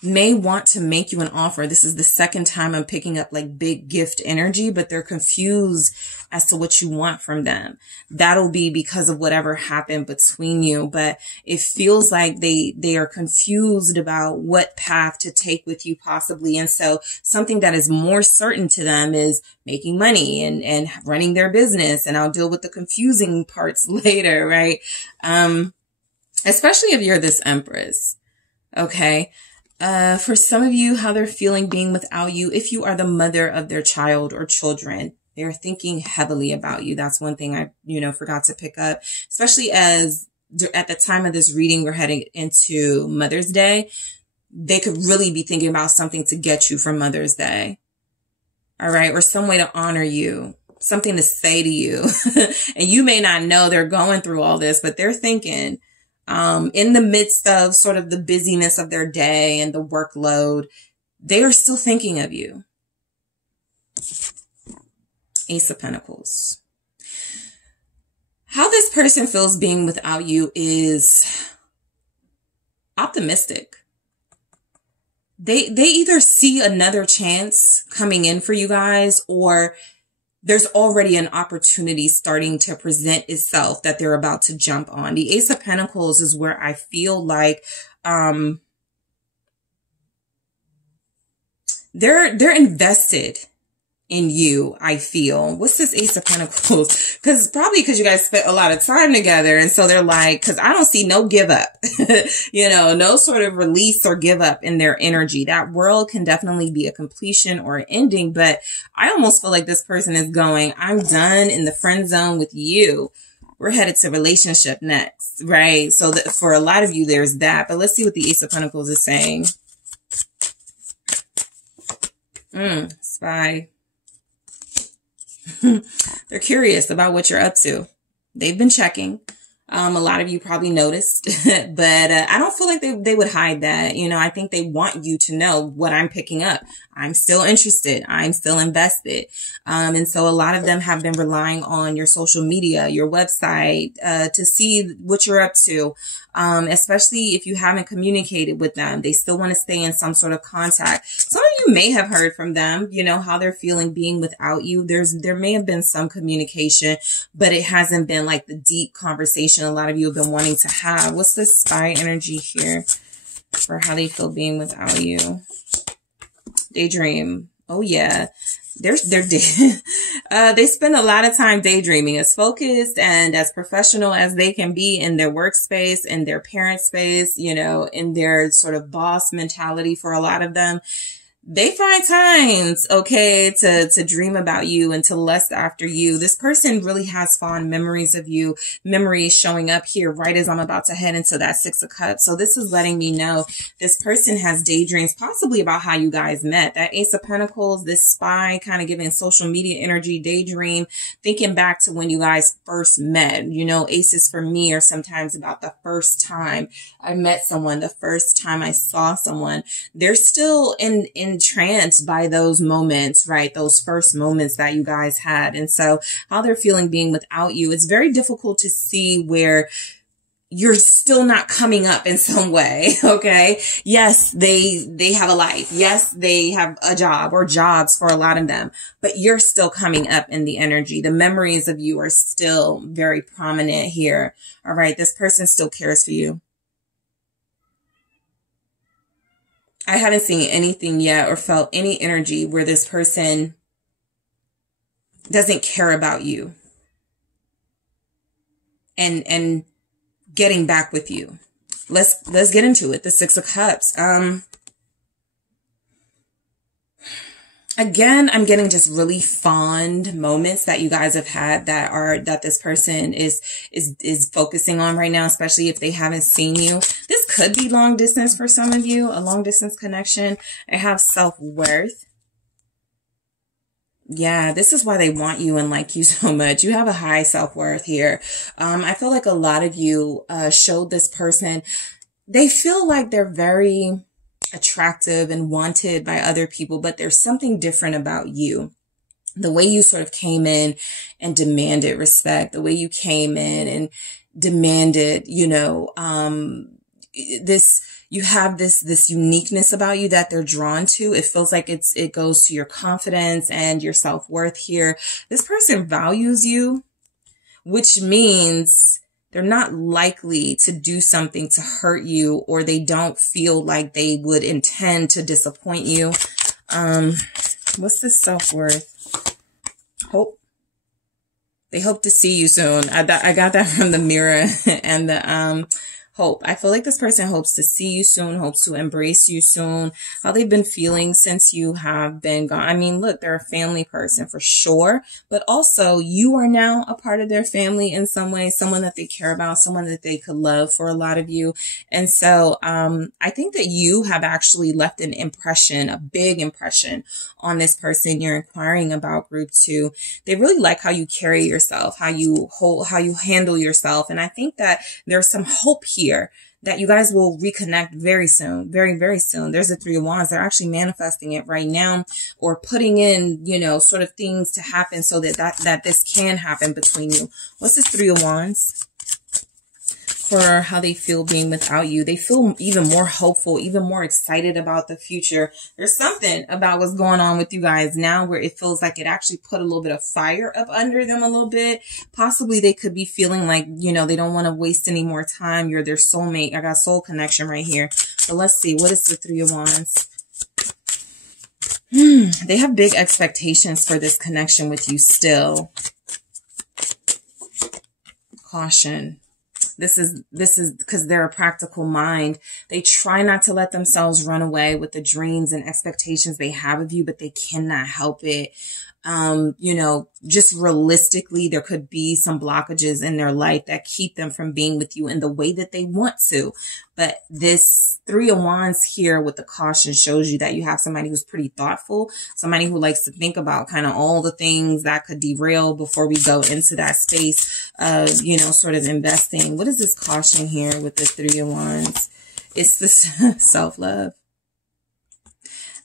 may want to make you an offer. This is the second time I'm picking up like big gift energy, but they're confused as to what you want from them. That'll be because of whatever happened between you, but it feels like they are confused about what path to take with you possibly. And so something that is more certain to them is making money and running their business. And I'll deal with the confusing parts later, right? Especially if you're this Empress. Okay. For some of you, how they're feeling being without you, if you are the mother of their child or children, they're thinking heavily about you. That's one thing I, forgot to pick up, especially as at the time of this reading, we're heading into Mother's Day. They could really be thinking about something to get you for Mother's Day. All right. Or some way to honor you, something to say to you. And you may not know they're going through all this, but they're thinking, in the midst of sort of the busyness of their day and the workload, they are still thinking of you. Ace of Pentacles. How this person feels being without you is optimistic. They either see another chance coming in for you guys, or there's already an opportunity starting to present itself that they're about to jump on. The Ace of Pentacles is where I feel like they're invested in you, I feel. What's this Ace of Pentacles? Probably because you guys spent a lot of time together. And so they're like, because I don't see no give up, no sort of release or give up in their energy. That world can definitely be a completion or an ending. But I almost feel like this person is going, I'm done in the friend zone with you. We're headed to relationship next, right? So that for a lot of you, there's that. But let's see what the Ace of Pentacles is saying. Spy. They're curious about what you're up to. They've been checking. A lot of you probably noticed, but I don't feel like they would hide that. I think they want you to know what I'm picking up. I'm still interested. I'm still invested. And so a lot of them have been relying on your social media, your website, to see what you're up to. Especially if you haven't communicated with them, they still want to stay in some sort of contact. Some of you may have heard from them, how they're feeling being without you. There may have been some communication, but it hasn't been like the deep conversation a lot of you have been wanting to have. What's the spy energy here for how they feel being without you? Daydream. Oh yeah. They spend a lot of time daydreaming, as focused and as professional as they can be in their workspace, in their parent space, you know, in their sort of boss mentality. For a lot of them, they find times, okay, to dream about you and to lust after you. This person really has fond memories of you, memories showing up here right as I'm about to head into that 6 of Cups. So this is letting me know this person has daydreams, possibly about how you guys met. That Ace of Pentacles, this spy kind of giving social media energy, daydream, thinking back to when you guys first met. You know, aces for me are sometimes about the first time I met someone, the first time I saw someone. They're still entranced by those moments, right? Those first moments that you guys had. And so how they're feeling being without you, it's very difficult to see where you're still not coming up in some way. Okay. Yes, they have a life. Yes, they have a job or jobs for a lot of them, but you're still coming up in the energy. The memories of you are still very prominent here. All right. This person still cares for you. I haven't seen anything yet or felt any energy where this person doesn't care about you and getting back with you. Let's get into it. The 6 of Cups. Again, I'm getting just really fond moments that you guys have had that this person is focusing on right now, especially if they haven't seen you. This could be long distance for some of you, a long distance connection. I have self-worth. Yeah, this is why they want you and like you so much. You have a high self-worth here. I feel like a lot of you showed this person, they feel like they're very attractive and wanted by other people, but there's something different about you. The way you sort of came in and demanded respect, the way you came in and demanded, you know, you have this uniqueness about you that they're drawn to. It feels like it goes to your confidence and your self-worth here. This person values you, which means they're not likely to do something to hurt you, or they don't feel like they would intend to disappoint you. What's this self-worth? Hope. They hope to see you soon. I got that from the mirror and the hope. I feel like this person hopes to see you soon, hopes to embrace you soon. How they've been feeling since you have been gone. I mean, look, they're a family person for sure, but also you are now a part of their family in some way, someone that they care about, someone that they could love for a lot of you. And so, I think that you have actually left an impression, a big impression on this person you're inquiring about, group 2. They really like how you carry yourself, how you handle yourself. And I think that there's some hope here that you guys will reconnect very soon, very, very soon. There's a 3 of Wands. They're actually manifesting it right now, or putting in, you know, sort of things to happen so that this can happen between you. What's this 3 of Wands? For how they feel being without you. They feel even more hopeful, even more excited about the future. There's something about what's going on with you guys now where it feels like it actually put a little bit of fire up under them a little bit. Possibly they could be feeling like, you know, they don't want to waste any more time. You're their soulmate. I got soul connection right here. So let's see. What is the 3 of Wands? They have big expectations for this connection with you still. Caution. This is because they're a practical mind. They try not to let themselves run away with the dreams and expectations they have of you, but they cannot help it. You know, just realistically, there could be some blockages in their life that keep them from being with you in the way that they want to. But this 3 of Wands here with the caution shows you that you have somebody who's pretty thoughtful, somebody who likes to think about kind of all the things that could derail before we go into that space of, you know, sort of investing. What is this caution here with the 3 of Wands? It's the self-love.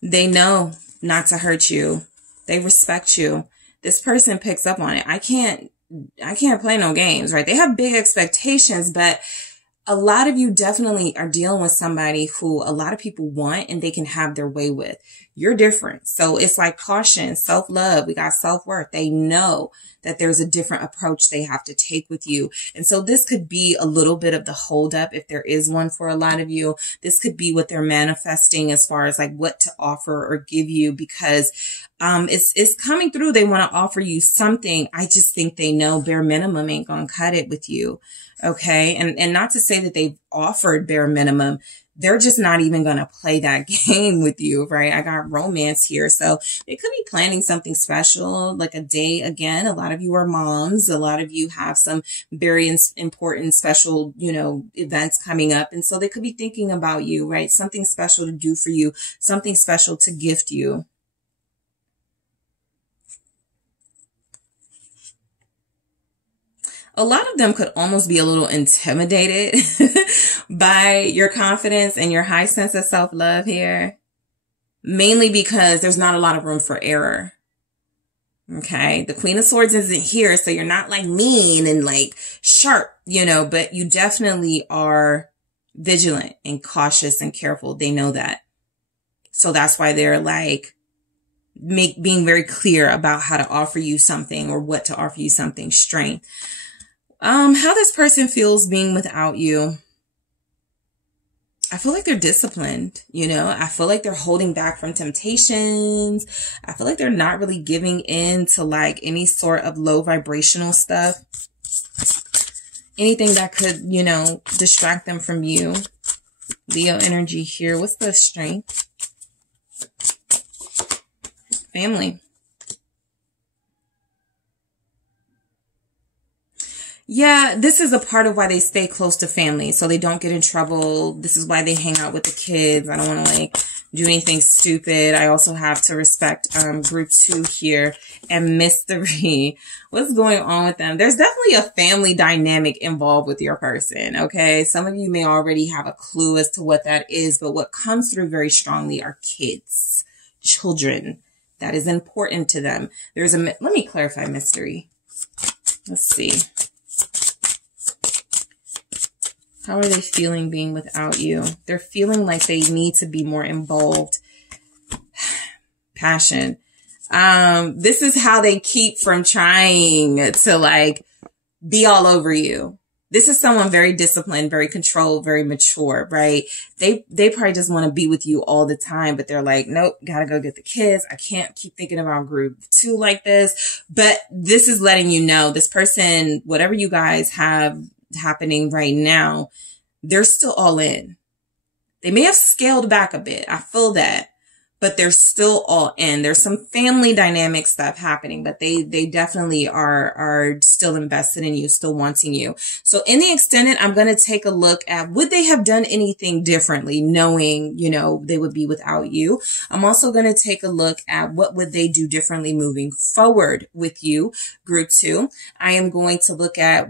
They know not to hurt you. They respect you. This person picks up on it. I can't play no games, right? They have big expectations, but a lot of you definitely are dealing with somebody who a lot of people want and they can have their way with. You're different. So it's like caution, self-love. We got self-worth. They know that there's a different approach they have to take with you. And so this could be a little bit of the holdup if there is one for a lot of you. This could be what they're manifesting as far as like what to offer or give you, because it's coming through. They want to offer you something. I just think they know bare minimum ain't gonna cut it with you. Okay. And not to say that they've offered bare minimum. They're just not even going to play that game with you, right? I got romance here. So they could be planning something special, like a day. Again, a lot of you are moms. A lot of you have some very important, special, events coming up. And so they could be thinking about you, right? Something special to do for you, something special to gift you. A lot of them could almost be a little intimidated by your confidence and your high sense of self-love here, mainly because there's not a lot of room for error. Okay. The Queen of Swords isn't here. So you're not like mean and like sharp, but you definitely are vigilant and cautious and careful. They know that. So that's why they're like being very clear about how to offer you something or what to offer you something. Strength. How this person feels being without you. I feel like they're disciplined, I feel like they're holding back from temptations. I feel like they're not really giving in to like any sort of low vibrational stuff. Anything that could, distract them from you. Leo energy here. What's the strength? Family. Yeah, this is a part of why they stay close to family, so they don't get in trouble. This is why they hang out with the kids. I don't want to like do anything stupid. I also have to respect group 2 here and mystery. What's going on with them? There's definitely a family dynamic involved with your person, okay? Some of you may already have a clue as to what that is, but what comes through very strongly are kids, children. That is important to them. Let me clarify mystery. Let's see. How are they feeling being without you? They're feeling like they need to be more involved. Passion. This is how they keep from trying to like be all over you. This is someone very disciplined, very controlled, very mature, right? They probably just want to be with you all the time, but they're like, nope, gotta go get the kids. I can't keep thinking about group 2 like this. But this is letting you know this person, whatever you guys have happening right now, they're still all in. They may have scaled back a bit. I feel that, but they're still all in. There's some family dynamic stuff happening, but they definitely are still invested in you, still wanting you. So in the extended, I'm going to take a look at, would they have done anything differently knowing, they would be without you? I'm also going to take a look at what would they do differently moving forward with you, group 2. I am going to look at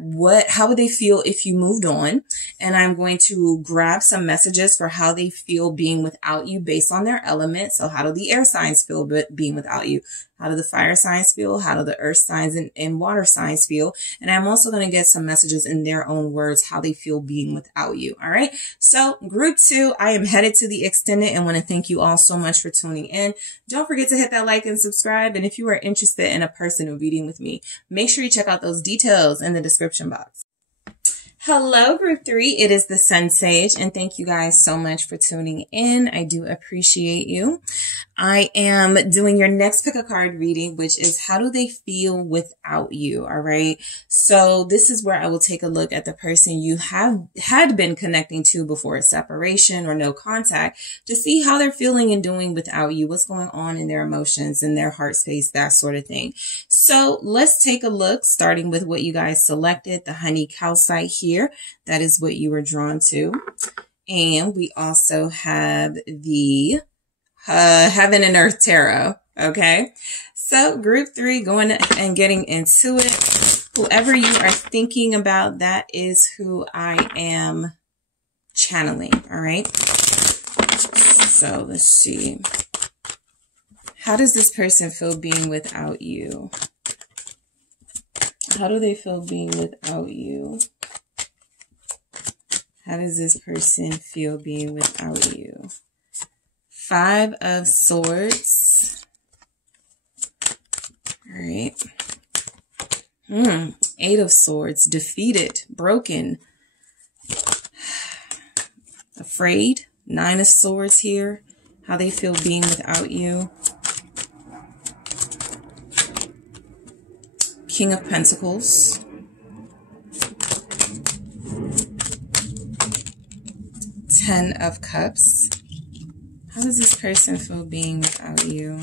how would they feel if you moved on? And I'm going to grab some messages for how they feel being without you based on their elements. So how do the air signs feel being without you? How do the fire signs feel? How do the earth signs and water signs feel? And I'm also going to get some messages in their own words, how they feel being without you. All right. So group 2, I am headed to the extended and want to thank you all so much for tuning in. Don't forget to hit that like and subscribe. And if you are interested in a personal reading with me, make sure you check out those details in the description box. Hello, group 3. It is the SunSage, and thank you guys so much for tuning in. I do appreciate you. I am doing your next pick a card reading, which is how do they feel without you? All right. So this is where I will take a look at the person you had been connecting to before a separation or no contact to see how they're feeling and doing without you. What's going on in their emotions, in their heart space, that sort of thing. So let's take a look, starting with what you guys selected, the honey calcite here. That is what you were drawn to. And we also have the Heaven and Earth Tarot. Okay. So group 3, going and getting into it. Whoever you are thinking about, that is who I am channeling. All right. So let's see. How does this person feel being without you? How do they feel being without you? How does this person feel being without you? 5 of Swords. All right. 8 of Swords. Defeated. Broken. Afraid. 9 of Swords here. How they feel being without you. King of Pentacles. 10 of Cups. How does this person feel being without you?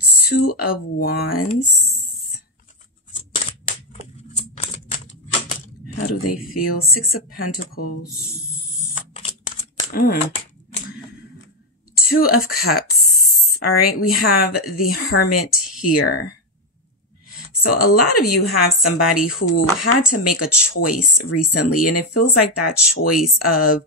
2 of Wands. How do they feel? 6 of Pentacles. 2 of Cups. All right, we have the Hermit here. So a lot of you have somebody who had to make a choice recently, and it feels like that choice of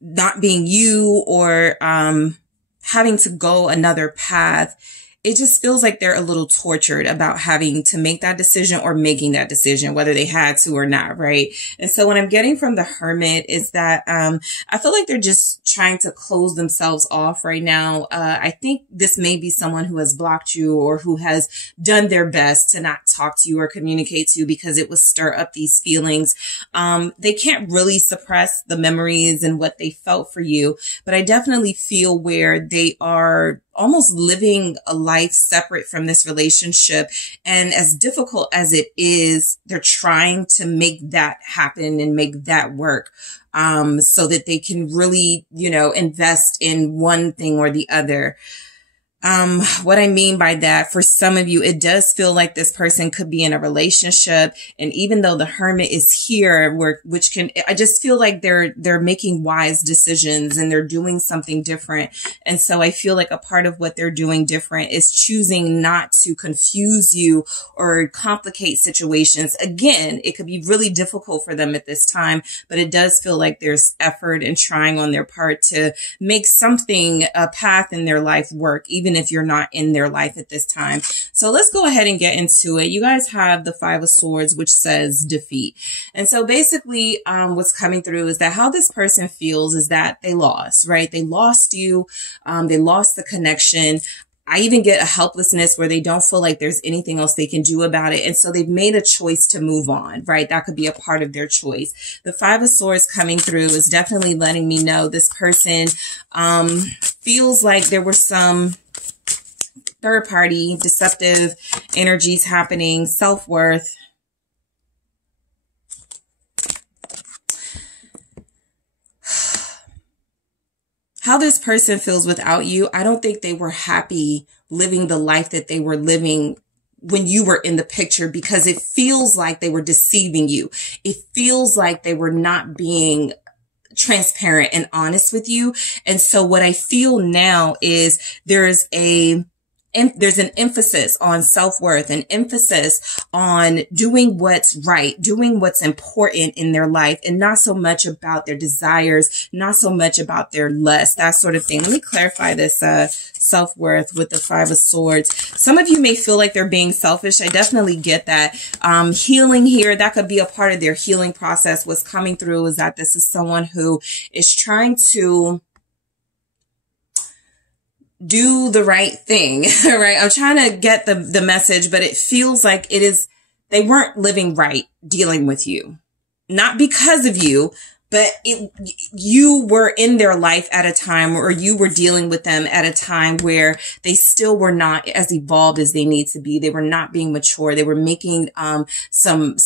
not being you or having to go another path, it just feels like they're a little tortured about having to make that decision or making that decision, whether they had to or not, right? And so what I'm getting from the Hermit is that I feel like they're just trying to close themselves off right now. I think this may be someone who has blocked you or who has done their best to not talk to you or communicate to you because it would stir up these feelings. They can't really suppress the memories and what they felt for you, but I definitely feel where they are almost living a life separate from this relationship. And as difficult as it is, they're trying to make that happen and make that work, so that they can really, you know, invest in one thing or the other. What I mean by that, for some of you, it does feel like this person could be in a relationship. And even though the Hermit is here, I just feel like they're making wise decisions and they're doing something different. And so I feel like a part of what they're doing different is choosing not to confuse you or complicate situations. Again, it could be really difficult for them at this time, but it does feel like there's effort and trying on their part to make something, a path in their life work, even if you're not in their life at this time. So let's go ahead and get into it. You guys have the 5 of Swords, which says defeat. And so basically, what's coming through is that how this person feels is that they lost, right? They lost you. They lost the connection. I even get a helplessness where they don't feel like there's anything else they can do about it. And so they've made a choice to move on, right? That could be a part of their choice. The 5 of Swords coming through is definitely letting me know this person feels like there were some third party, deceptive energies happening, self-worth. How this person feels without you, I don't think they were happy living the life that they were living when you were in the picture, because it feels like they were deceiving you. It feels like they were not being transparent and honest with you. And so what I feel now is there's an emphasis on self-worth, an emphasis on doing what's right, doing what's important in their life, and not so much about their desires, not so much about their lust, that sort of thing. Let me clarify this self-worth with the 5 of Swords. Some of you may feel like they're being selfish. I definitely get that. Healing here, that could be a part of their healing process. What's coming through is that this is someone who is trying to do the right thing, right? I'm trying to get the message, but it feels like they weren't living right dealing with you. Not because of you, but you were in their life at a time, or you were dealing with them at a time where they still were not as evolved as they need to be. They were not being mature. They were making some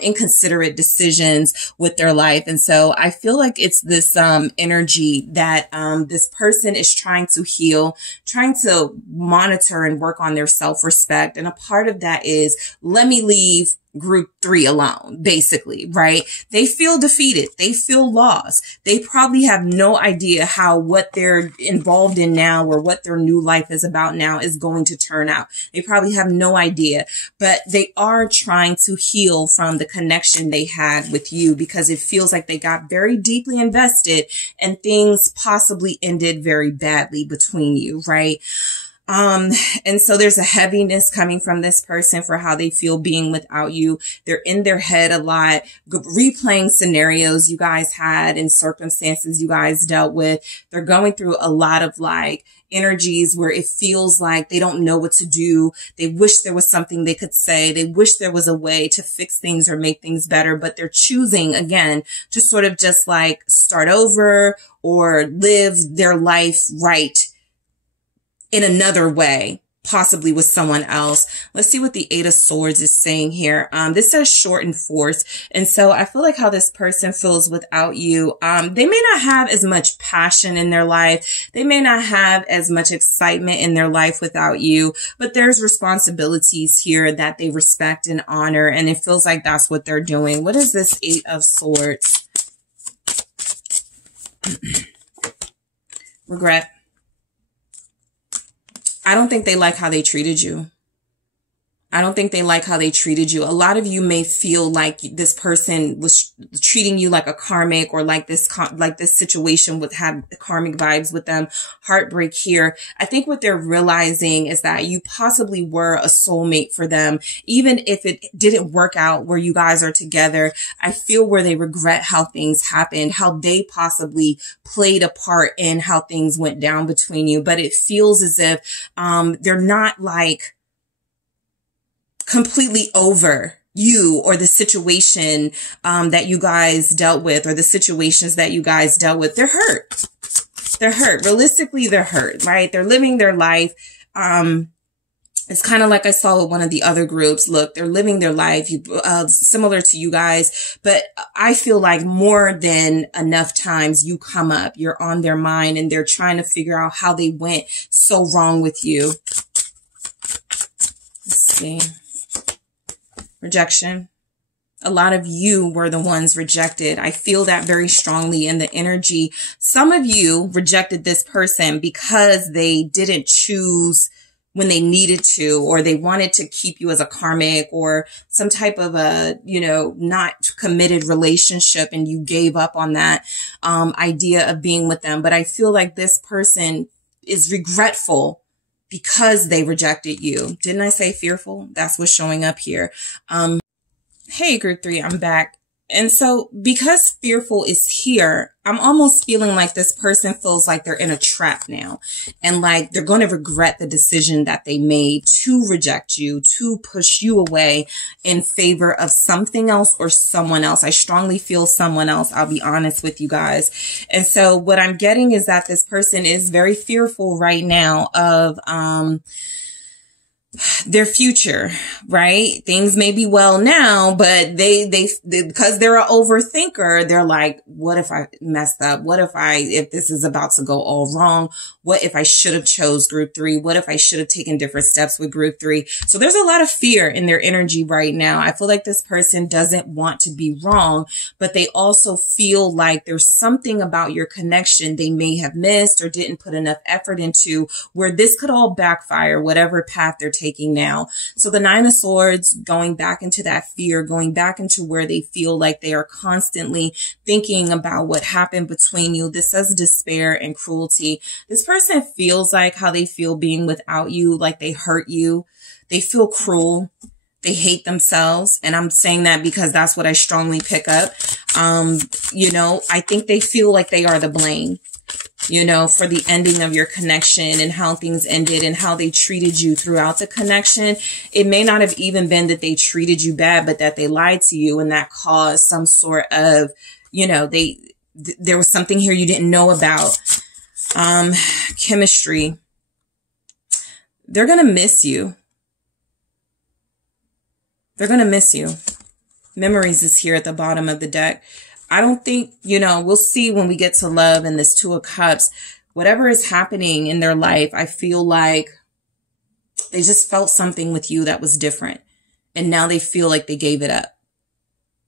inconsiderate decisions with their life. And so I feel like it's this energy that this person is trying to heal, trying to monitor and work on their self-respect. And a part of that is, let me leave group 3 alone, basically, right? They feel defeated. They feel lost. They probably have no idea how what they're involved in now or what their new life is about now is going to turn out. They probably have no idea, but they are trying to heal from the connection they had with you, because it feels like they got very deeply invested and things possibly ended very badly between you, right? And so there's a heaviness coming from this person for how they feel being without you. They're in their head a lot, replaying scenarios you guys had and circumstances you guys dealt with. They're going through a lot of like energies where it feels like they don't know what to do. They wish there was something they could say. They wish there was a way to fix things or make things better, but they're choosing again to sort of just like start over or live their life right in another way, possibly with someone else. Let's see what the Eight of Swords is saying here. This says short and force. And so I feel like how this person feels without you, they may not have as much passion in their life. They may not have as much excitement in their life without you, but there's responsibilities here that they respect and honor. And it feels like that's what they're doing. What is this Eight of Swords? Regret. I don't think they like how they treated you. I don't think they like how they treated you. A lot of you may feel like this person was treating you like a karmic, or like this situation would have karmic vibes with them. Heartbreak here. I think what they're realizing is that you possibly were a soulmate for them. Even if it didn't work out where you guys are together, I feel where they regret how things happened, how they possibly played a part in how things went down between you. But it feels as if they're not like completely over you or the situation that you guys dealt with, or the situations that you guys dealt with. They're hurt. They're hurt. Realistically, they're hurt, right? They're living their life. It's kind of like I saw with one of the other groups. Look, they're living their life, similar to you guys, but I feel like more than enough times you come up, you're on their mind, and they're trying to figure out how they went so wrong with you. Let's see. Rejection. A lot of you were the ones rejected. I feel that very strongly in the energy. Some of you rejected this person because they didn't choose when they needed to, or they wanted to keep you as a karmic or some type of a, not committed relationship, and you gave up on that idea of being with them. But I feel like this person is regretful because they rejected you. Didn't I say fearful? That's what's showing up here. Hey, group 3, I'm back. And so because fearful is here, I'm almost feeling like this person feels like they're in a trap now, and like they're going to regret the decision that they made to reject you, to push you away in favor of something else or someone else. I strongly feel someone else. I'll be honest with you guys. And so what I'm getting is that this person is very fearful right now of, their future, right? Things may be well now, but they because they're an overthinker, they're like, what if I messed up? What if this is about to go all wrong? What if I should have chose group 3? What if I should have taken different steps with group 3? So there's a lot of fear in their energy right now. I feel like this person doesn't want to be wrong, but they also feel like there's something about your connection they may have missed or didn't put enough effort into, where this could all backfire, whatever path they're taking now. So the Nine of Swords, going back into that fear, going back into where they feel like they are constantly thinking about what happened between you. This says despair and cruelty. This person feels like how they feel being without you, like they hurt you. They feel cruel. They hate themselves. And I'm saying that because that's what I strongly pick up. I think they feel like they are the blame, for the ending of your connection and how things ended and how they treated you throughout the connection. It may not have even been that they treated you bad, but that they lied to you, and that caused some sort of, there was something here you didn't know about. Chemistry. They're going to miss you. They're going to miss you. Memories is here at the bottom of the deck. I don't think, we'll see when we get to love and this Two of Cups, whatever is happening in their life. I feel like they just felt something with you that was different. And now they feel like they gave it up.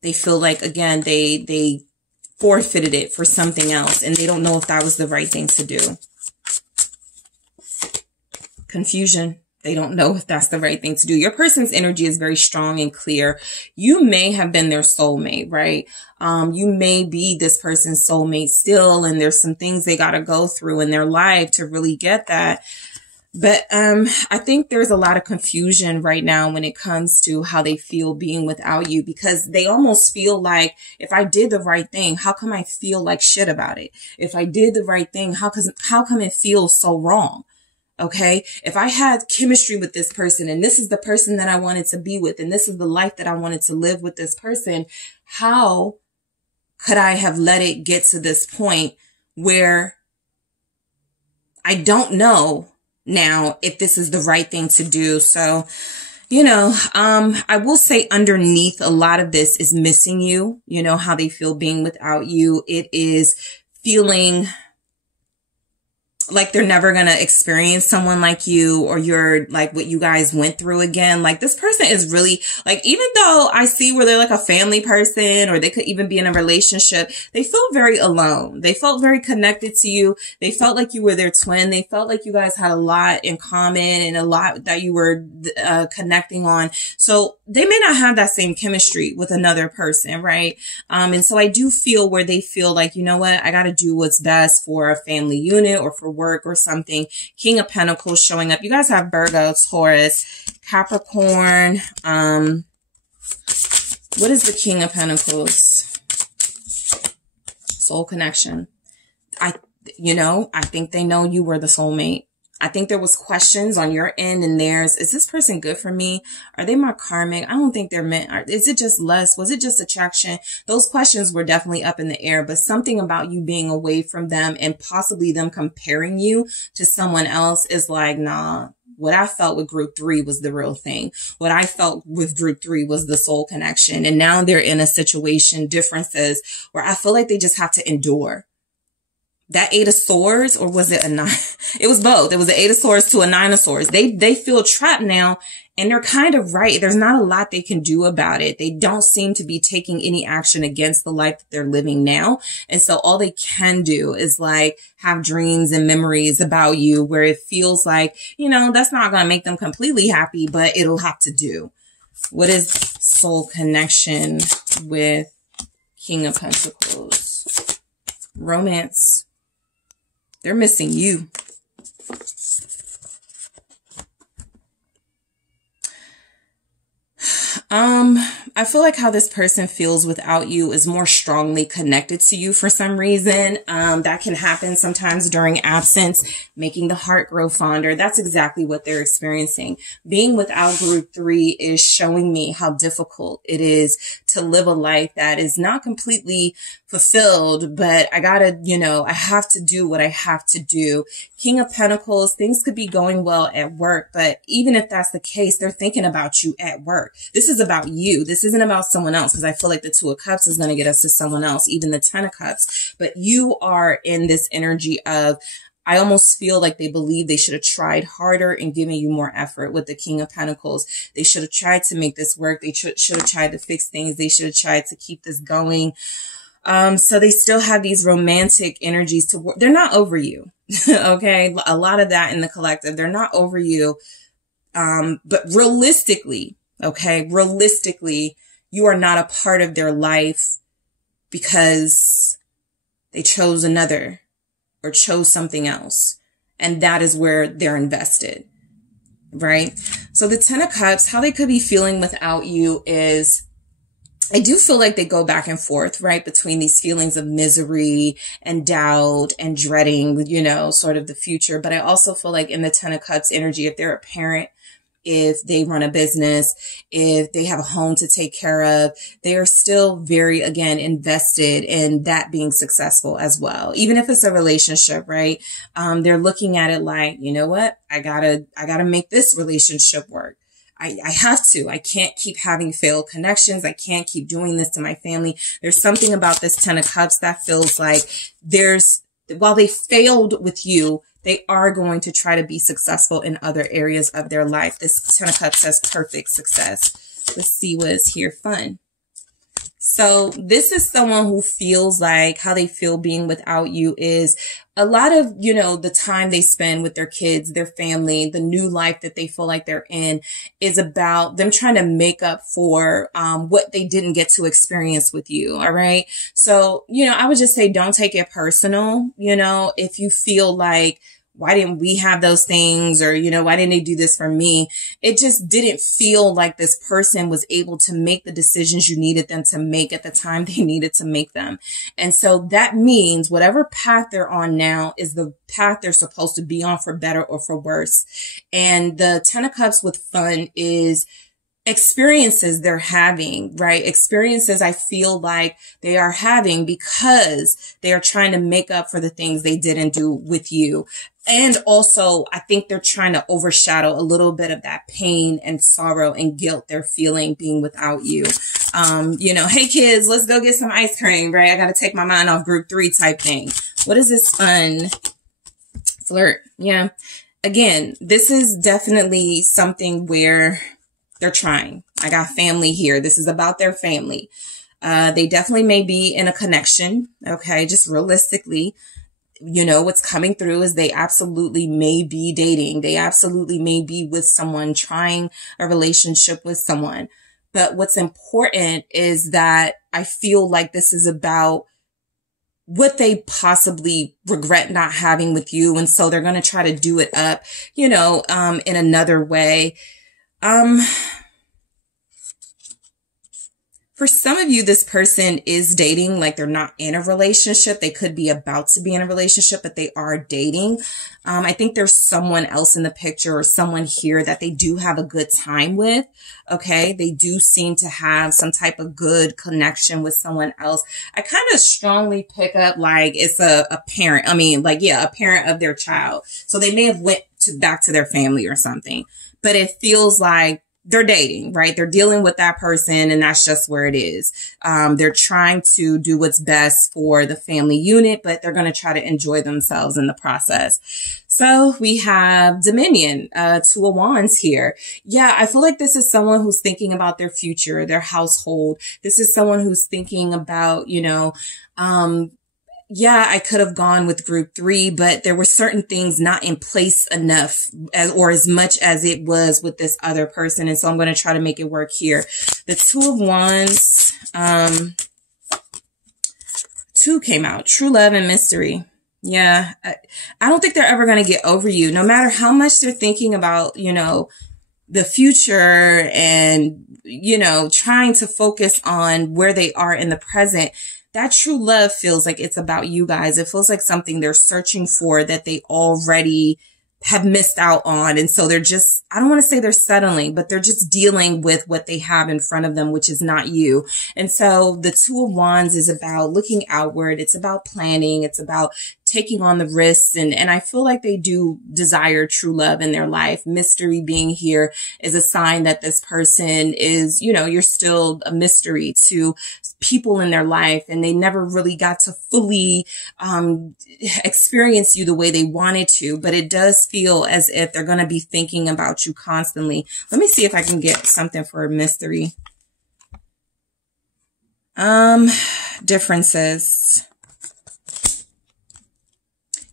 They feel like, again, they forfeited it for something else, and they don't know if that was the right thing to do. Confusion. They don't know if that's the right thing to do. Your person's energy is very strong and clear. You may have been their soulmate, right? You may be this person's soulmate still, and there's some things they got to go through in their life to really get that. But I think there's a lot of confusion right now when it comes to how they feel being without you, because they almost feel like, if I did the right thing, how come I feel like shit about it? If I did the right thing, how come it feels so wrong? Okay. If I had chemistry with this person, and this is the person that I wanted to be with, and this is the life that I wanted to live with this person, how could I have let it get to this point where I don't know now if this is the right thing to do? So, I will say underneath a lot of this is missing you, how they feel being without you. It is feeling like they're never going to experience someone like you, or like what you guys went through again. Like, this person is really like, even though I see where they're like a family person, or they could even be in a relationship, they feel very alone. They felt very connected to you. They felt like you were their twin. They felt like you guys had a lot in common and a lot that you were connecting on. So they may not have that same chemistry with another person, right? And so I do feel where they feel like, you know what, I got to do what's best for a family unit or for work or something. King of Pentacles showing up. You guys have Virgo, Taurus, Capricorn. What is the King of Pentacles? Soul connection. I think they know you were the soulmate. I think there was questions on your end and theirs. Is this person good for me? Are they my karmic? I don't think they're meant. Is it just lust? Was it just attraction? Those questions were definitely up in the air, but something about you being away from them and possibly them comparing you to someone else is like, nah. What I felt with group 3 was the real thing. What I felt with group 3 was the soul connection. And now they're in a situation, differences, where I feel like they just have to endure. That 8 of Swords, or was it a 9? It was both. It was the 8 of Swords to a 9 of Swords. They feel trapped now, and they're kind of right. There's not a lot they can do about it. They don't seem to be taking any action against the life that they're living now. And so all they can do is like have dreams and memories about you where it feels like, that's not going to make them completely happy, but it'll have to do. What is soul connection with King of Pentacles? Romance. They're missing you. I feel like how this person feels without you is more strongly connected to you for some reason. That can happen sometimes during absence, making the heart grow fonder. That's exactly what they're experiencing. Being without group 3 is showing me how difficult it is to live a life that is not completely fulfilled, but I gotta, I have to do what I have to do. King of Pentacles, things could be going well at work, but even if that's the case, they're thinking about you at work. This is about you. This isn't about someone else, because I feel like the 2 of Cups is going to get us to someone else, even the 10 of Cups. But you are in this energy of, I almost feel like they believe they should have tried harder and given you more effort with the King of Pentacles. They should have tried to make this work. They should have tried to fix things. They should have tried to keep this going. So they still have these romantic energies to work. They're not over you. Okay. A lot of that in the collective, they're not over you. But realistically, you are not a part of their life because they chose another or chose something else. And that is where they're invested, right? So the 10 of Cups, how they could be feeling without you is, I do feel like they go back and forth, right? Between these feelings of misery and doubt and dreading, sort of the future. But I also feel like in the 10 of Cups energy, if they're a parent, if they run a business, if they have a home to take care of, they are still very, again, invested in that being successful as well. Even if it's a relationship, right? They're looking at it like, you know what? I gotta make this relationship work. I have to. I can't keep having failed connections. I can't keep doing this to my family. There's something about this 10 of Cups that feels like while they failed with you, they are going to try to be successful in other areas of their life. This 10 of Cups says perfect success. Let's see what is here. Fun. So this is someone who feels like how they feel being without you is a lot of, the time they spend with their kids, their family, the new life that they feel like they're in is about them trying to make up for what they didn't get to experience with you. All right. So, I would just say don't take it personal. If you feel like why didn't we have those things? Or, you know, why didn't they do this for me? It just didn't feel like this person was able to make the decisions you needed them to make at the time they needed to make them. And so that means whatever path they're on now is the path they're supposed to be on, for better or for worse. And the Ten of Cups with fun is experiences they're having, right? Experiences I feel like they are having because they are trying to make up for the things they didn't do with you. And also, I think they're trying to overshadow a little bit of that pain and sorrow and guilt they're feeling being without you. You know, hey kids, let's go get some ice cream, right? I got to take my mind off group 3 type thing. What is this fun? Flirt. Yeah. Again, this is definitely something where they're trying. I got family here. This is about their family. They definitely may be in a connection. Okay. Just realistically, you know, what's coming through is they absolutely may be dating. They absolutely may be with someone, trying a relationship with someone. But what's important is that I feel like this is about what they possibly regret not having with you. And so they're going to try to do it up, you know, in another way. For some of you, this person is dating, like they're not in a relationship. They could be about to be in a relationship, but they are dating. I think there's someone else in the picture, or someone here that they do have a good time with. Okay. They do seem to have some type of good connection with someone else. I kind of strongly pick up like it's a parent. I mean, like, yeah, a parent of their child. So they may have went back to their family or something, but it feels like they're dating, right? They're dealing with that person, and that's just where it is. They're trying to do what's best for the family unit, but they're going to try to enjoy themselves in the process. So we have Dominion, 2 of Wands here. Yeah, I feel like this is someone who's thinking about their future, their household. This is someone who's thinking about, you know, yeah, I could have gone with group 3, but there were certain things not in place enough or as much as it was with this other person. And so I'm going to try to make it work here. The 2 of Wands, 2 came out, true love and mystery. Yeah. I don't think they're ever going to get over you, no matter how much they're thinking about, you know, the future and, you know, trying to focus on where they are in the present. That true love feels like it's about you guys. It feels like something they're searching for that they already have missed out on. And so they're just, I don't want to say they're settling, but they're just dealing with what they have in front of them, which is not you. And so the 2 of Wands is about looking outward. It's about planning. It's about taking on the risks. And I feel like they do desire true love in their life. Mystery being here is a sign that this person is, you know, you're still a mystery to people in their life, and they never really got to fully experience you the way they wanted to. But it does feel as if they're going to be thinking about you constantly. Let me see if I can get something for a mystery. Differences.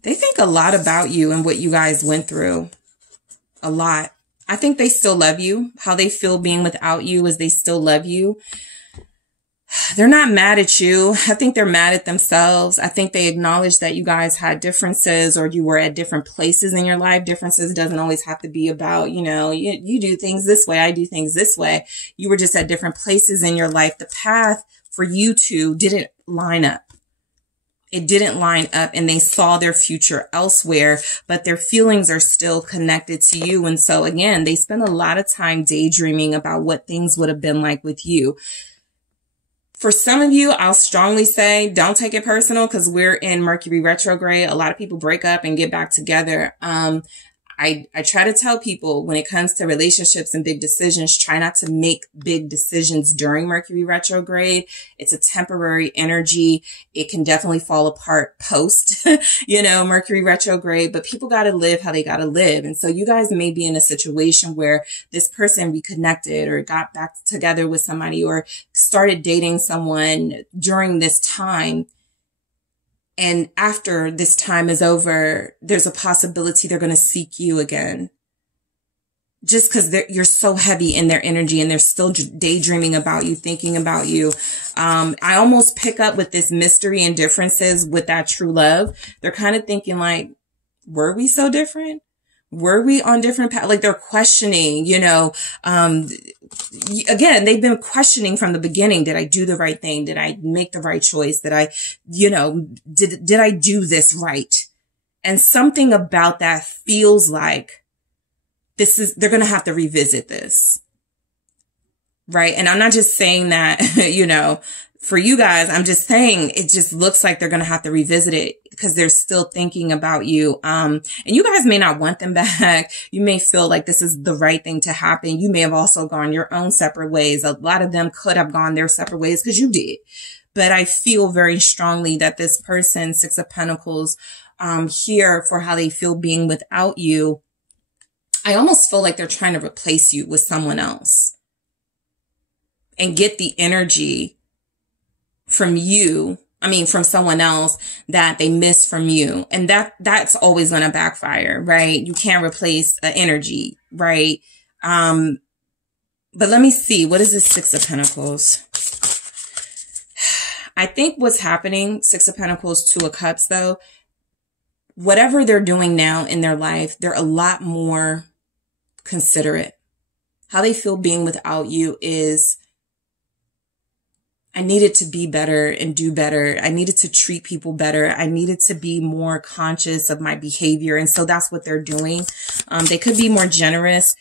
They think a lot about you and what you guys went through. A lot. I think they still love you. How they feel being without you is they still love you. They're not mad at you. I think they're mad at themselves. I think they acknowledge that you guys had differences, or you were at different places in your life. Differences doesn't always have to be about, you know, you do things this way, I do things this way. You were just at different places in your life. The path for you two didn't line up. It didn't line up, and they saw their future elsewhere, but their feelings are still connected to you. And so again, they spend a lot of time daydreaming about what things would have been like with you. For some of you, I'll strongly say don't take it personal, because we're in Mercury retrograde. A lot of people break up and get back together. I try to tell people when it comes to relationships and big decisions, try not to make big decisions during Mercury retrograde. It's a temporary energy. It can definitely fall apart post, you know, Mercury retrograde, but people got to live how they got to live. And so you guys may be in a situation where this person reconnected or got back together with somebody or started dating someone during this time. And after this time is over, there's a possibility they're going to seek you again. Just because you're so heavy in their energy and they're still daydreaming about you, thinking about you. I almost pick up with this mystery and differences with that true love. They're kind of thinking like, Were we so different? Were we on different paths? Like they're questioning, you know, again, they've been questioning from the beginning. Did I do the right thing? Did I make the right choice? Did I, you know, did I do this right? And something about that feels like they're going to have to revisit this. Right. And I'm not just saying that, you know, for you guys, I'm just saying it just looks like they're going to have to revisit it because they're still thinking about you. And you guys may not want them back. You may feel like this is the right thing to happen. You may have also gone your own separate ways. A lot of them could have gone their separate ways because you did. But I feel very strongly that this person, Six of Pentacles, here for how they feel being without you. I almost feel like they're trying to replace you with someone else and get the energy from you. I mean, from someone else that they miss from you. And that's always going to backfire, right? You can't replace energy, right? But let me see. What is this Six of Pentacles? I think what's happening, Six of Pentacles, Two of Cups, though, whatever they're doing now in their life, they're a lot more considerate. How they feel being without you is, I needed to be better and do better. I needed to treat people better. I needed to be more conscious of my behavior. And so that's what they're doing. They could be more generous.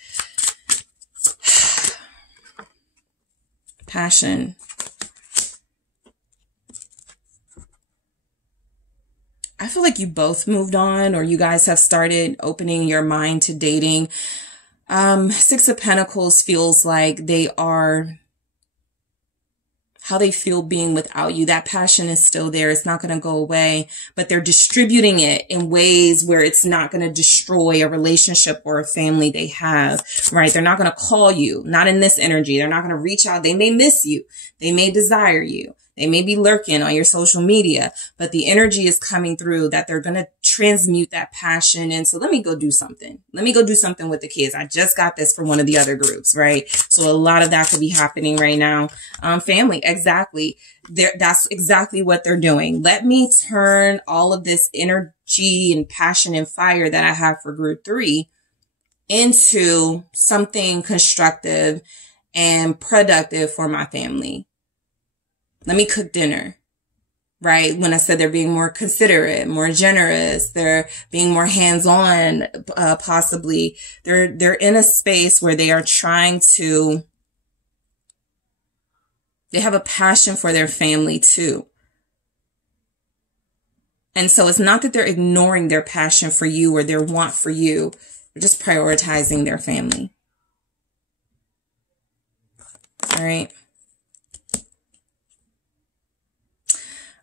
Passion. I feel like you both moved on, or you guys have started opening your mind to dating. Six of Pentacles feels like they are, how they feel being without you. That passion is still there. It's not going to go away, but they're distributing it in ways where it's not going to destroy a relationship or a family they have, right? They're not going to call you, not in this energy. They're not going to reach out. They may miss you. They may desire you. They may be lurking on your social media, but the energy is coming through that they're going to transmute that passion. And so let me go do something. Let me go do something with the kids. I just got this from one of the other groups, right? So a lot of that could be happening right now. Family, exactly. That's exactly what they're doing. Let me turn all of this energy and passion and fire that I have for group 3 into something constructive and productive for my family. Let me cook dinner, right? When I said they're being more considerate, more generous, they're being more hands-on, possibly. They're in a space where they are trying to, they have a passion for their family too. And so it's not that they're ignoring their passion for you or their want for you. They're just prioritizing their family. All right.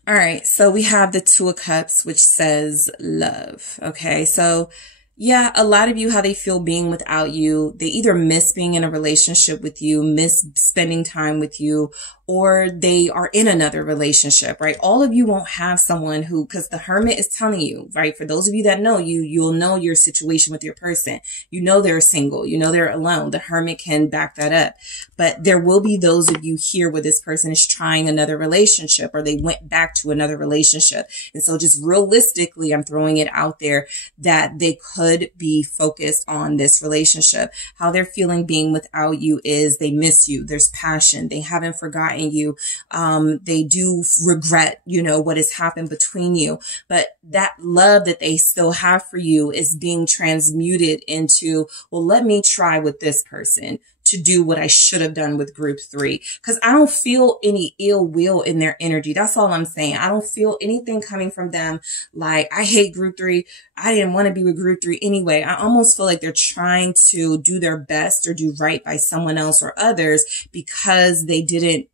All right, so we have the Two of Cups, which says love. Okay, so yeah, a lot of you, how they feel being without you, they either miss being in a relationship with you, miss spending time with you, or they are in another relationship, right? All of you won't have someone who, because the Hermit is telling you, right? For those of you that know you, you'll know your situation with your person. You know they're single. You know they're alone. The Hermit can back that up. But there will be those of you here where this person is trying another relationship or they went back to another relationship. And so just realistically, I'm throwing it out there that they could be focused on this relationship. How they're feeling being without you is they miss you. There's passion. They haven't forgotten you. They do regret, you know, what has happened between you, but that love that they still have for you is being transmuted into, well, let me try with this person to do what I should have done with group 3. Cause I don't feel any ill will in their energy. That's all I'm saying. I don't feel anything coming from them. Like, I hate group 3. I didn't want to be with group 3 anyway. I almost feel like they're trying to do their best or do right by someone else or others because they didn't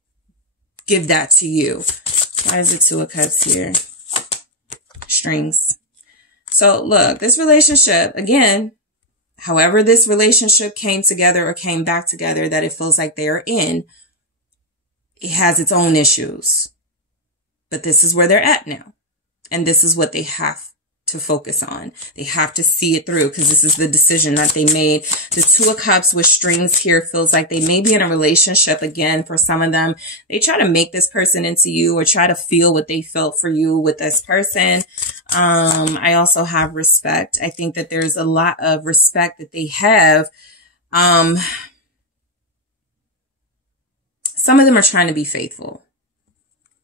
give that to you. Why is it Two of Cups here? Strings. So look, this relationship, again, however this relationship came together or came back together that it feels like they are in, it has its own issues. But this is where they're at now. And this is what they have to focus on. They have to see it through because this is the decision that they made. The Two of Cups with strings here feels like they may be in a relationship again. For some of them, they try to make this person into you or try to feel what they felt for you with this person. I also have respect. I think that there's a lot of respect that they have. Some of them are trying to be faithful.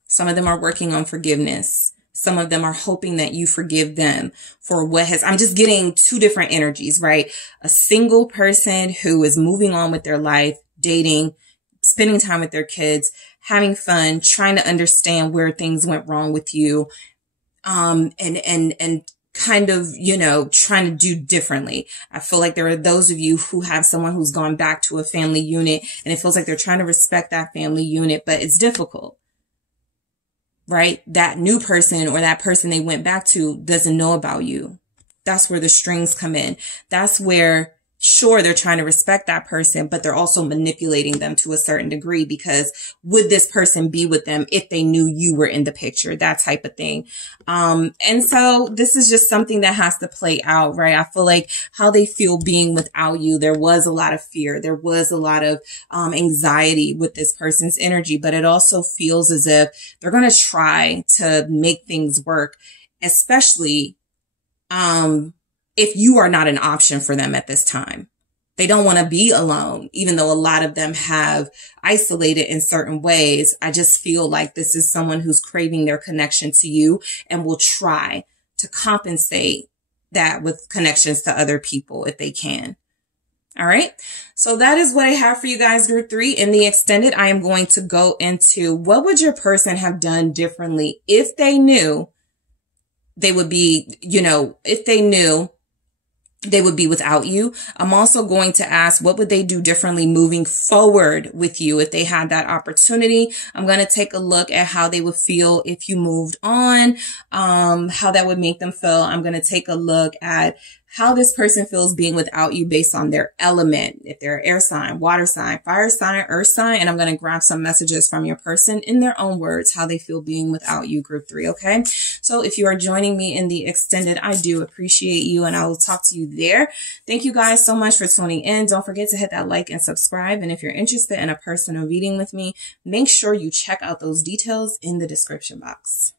Some of them are working on forgiveness. Some of them are hoping that you forgive them for what has, I'm just getting two different energies, right? A single person who is moving on with their life, dating, spending time with their kids, having fun, trying to understand where things went wrong with you, and kind of, you know, trying to do differently. I feel like there are those of you who have someone who's gone back to a family unit, and it feels like they're trying to respect that family unit, but it's difficult. Right? That new person or that person they went back to doesn't know about you. That's where the strings come in. That's where, sure, they're trying to respect that person, but they're also manipulating them to a certain degree, because would this person be with them if they knew you were in the picture? That type of thing. And so this is just something that has to play out, right? I feel like how they feel being without you, there was a lot of fear. There was a lot of anxiety with this person's energy, but it also feels as if they're going to try to make things work, especially if you are not an option for them at this time. They don't want to be alone, even though a lot of them have isolated in certain ways. I just feel like this is someone who's craving their connection to you and will try to compensate that with connections to other people if they can. All right. So that is what I have for you guys, group 3. In the extended, I am going to go into what would your person have done differently if they knew they would be, you know, if they knew they would be without you. I'm also going to ask, what would they do differently moving forward with you if they had that opportunity? I'm going to take a look at how they would feel if you moved on, how that would make them feel. I'm going to take a look at how this person feels being without you based on their element. If they're air sign, water sign, fire sign, earth sign, and I'm going to grab some messages from your person in their own words, how they feel being without you, group 3. Okay. So if you are joining me in the extended, I do appreciate you, and I will talk to you there. Thank you guys so much for tuning in. Don't forget to hit that like and subscribe. And if you're interested in a personal reading with me, make sure you check out those details in the description box.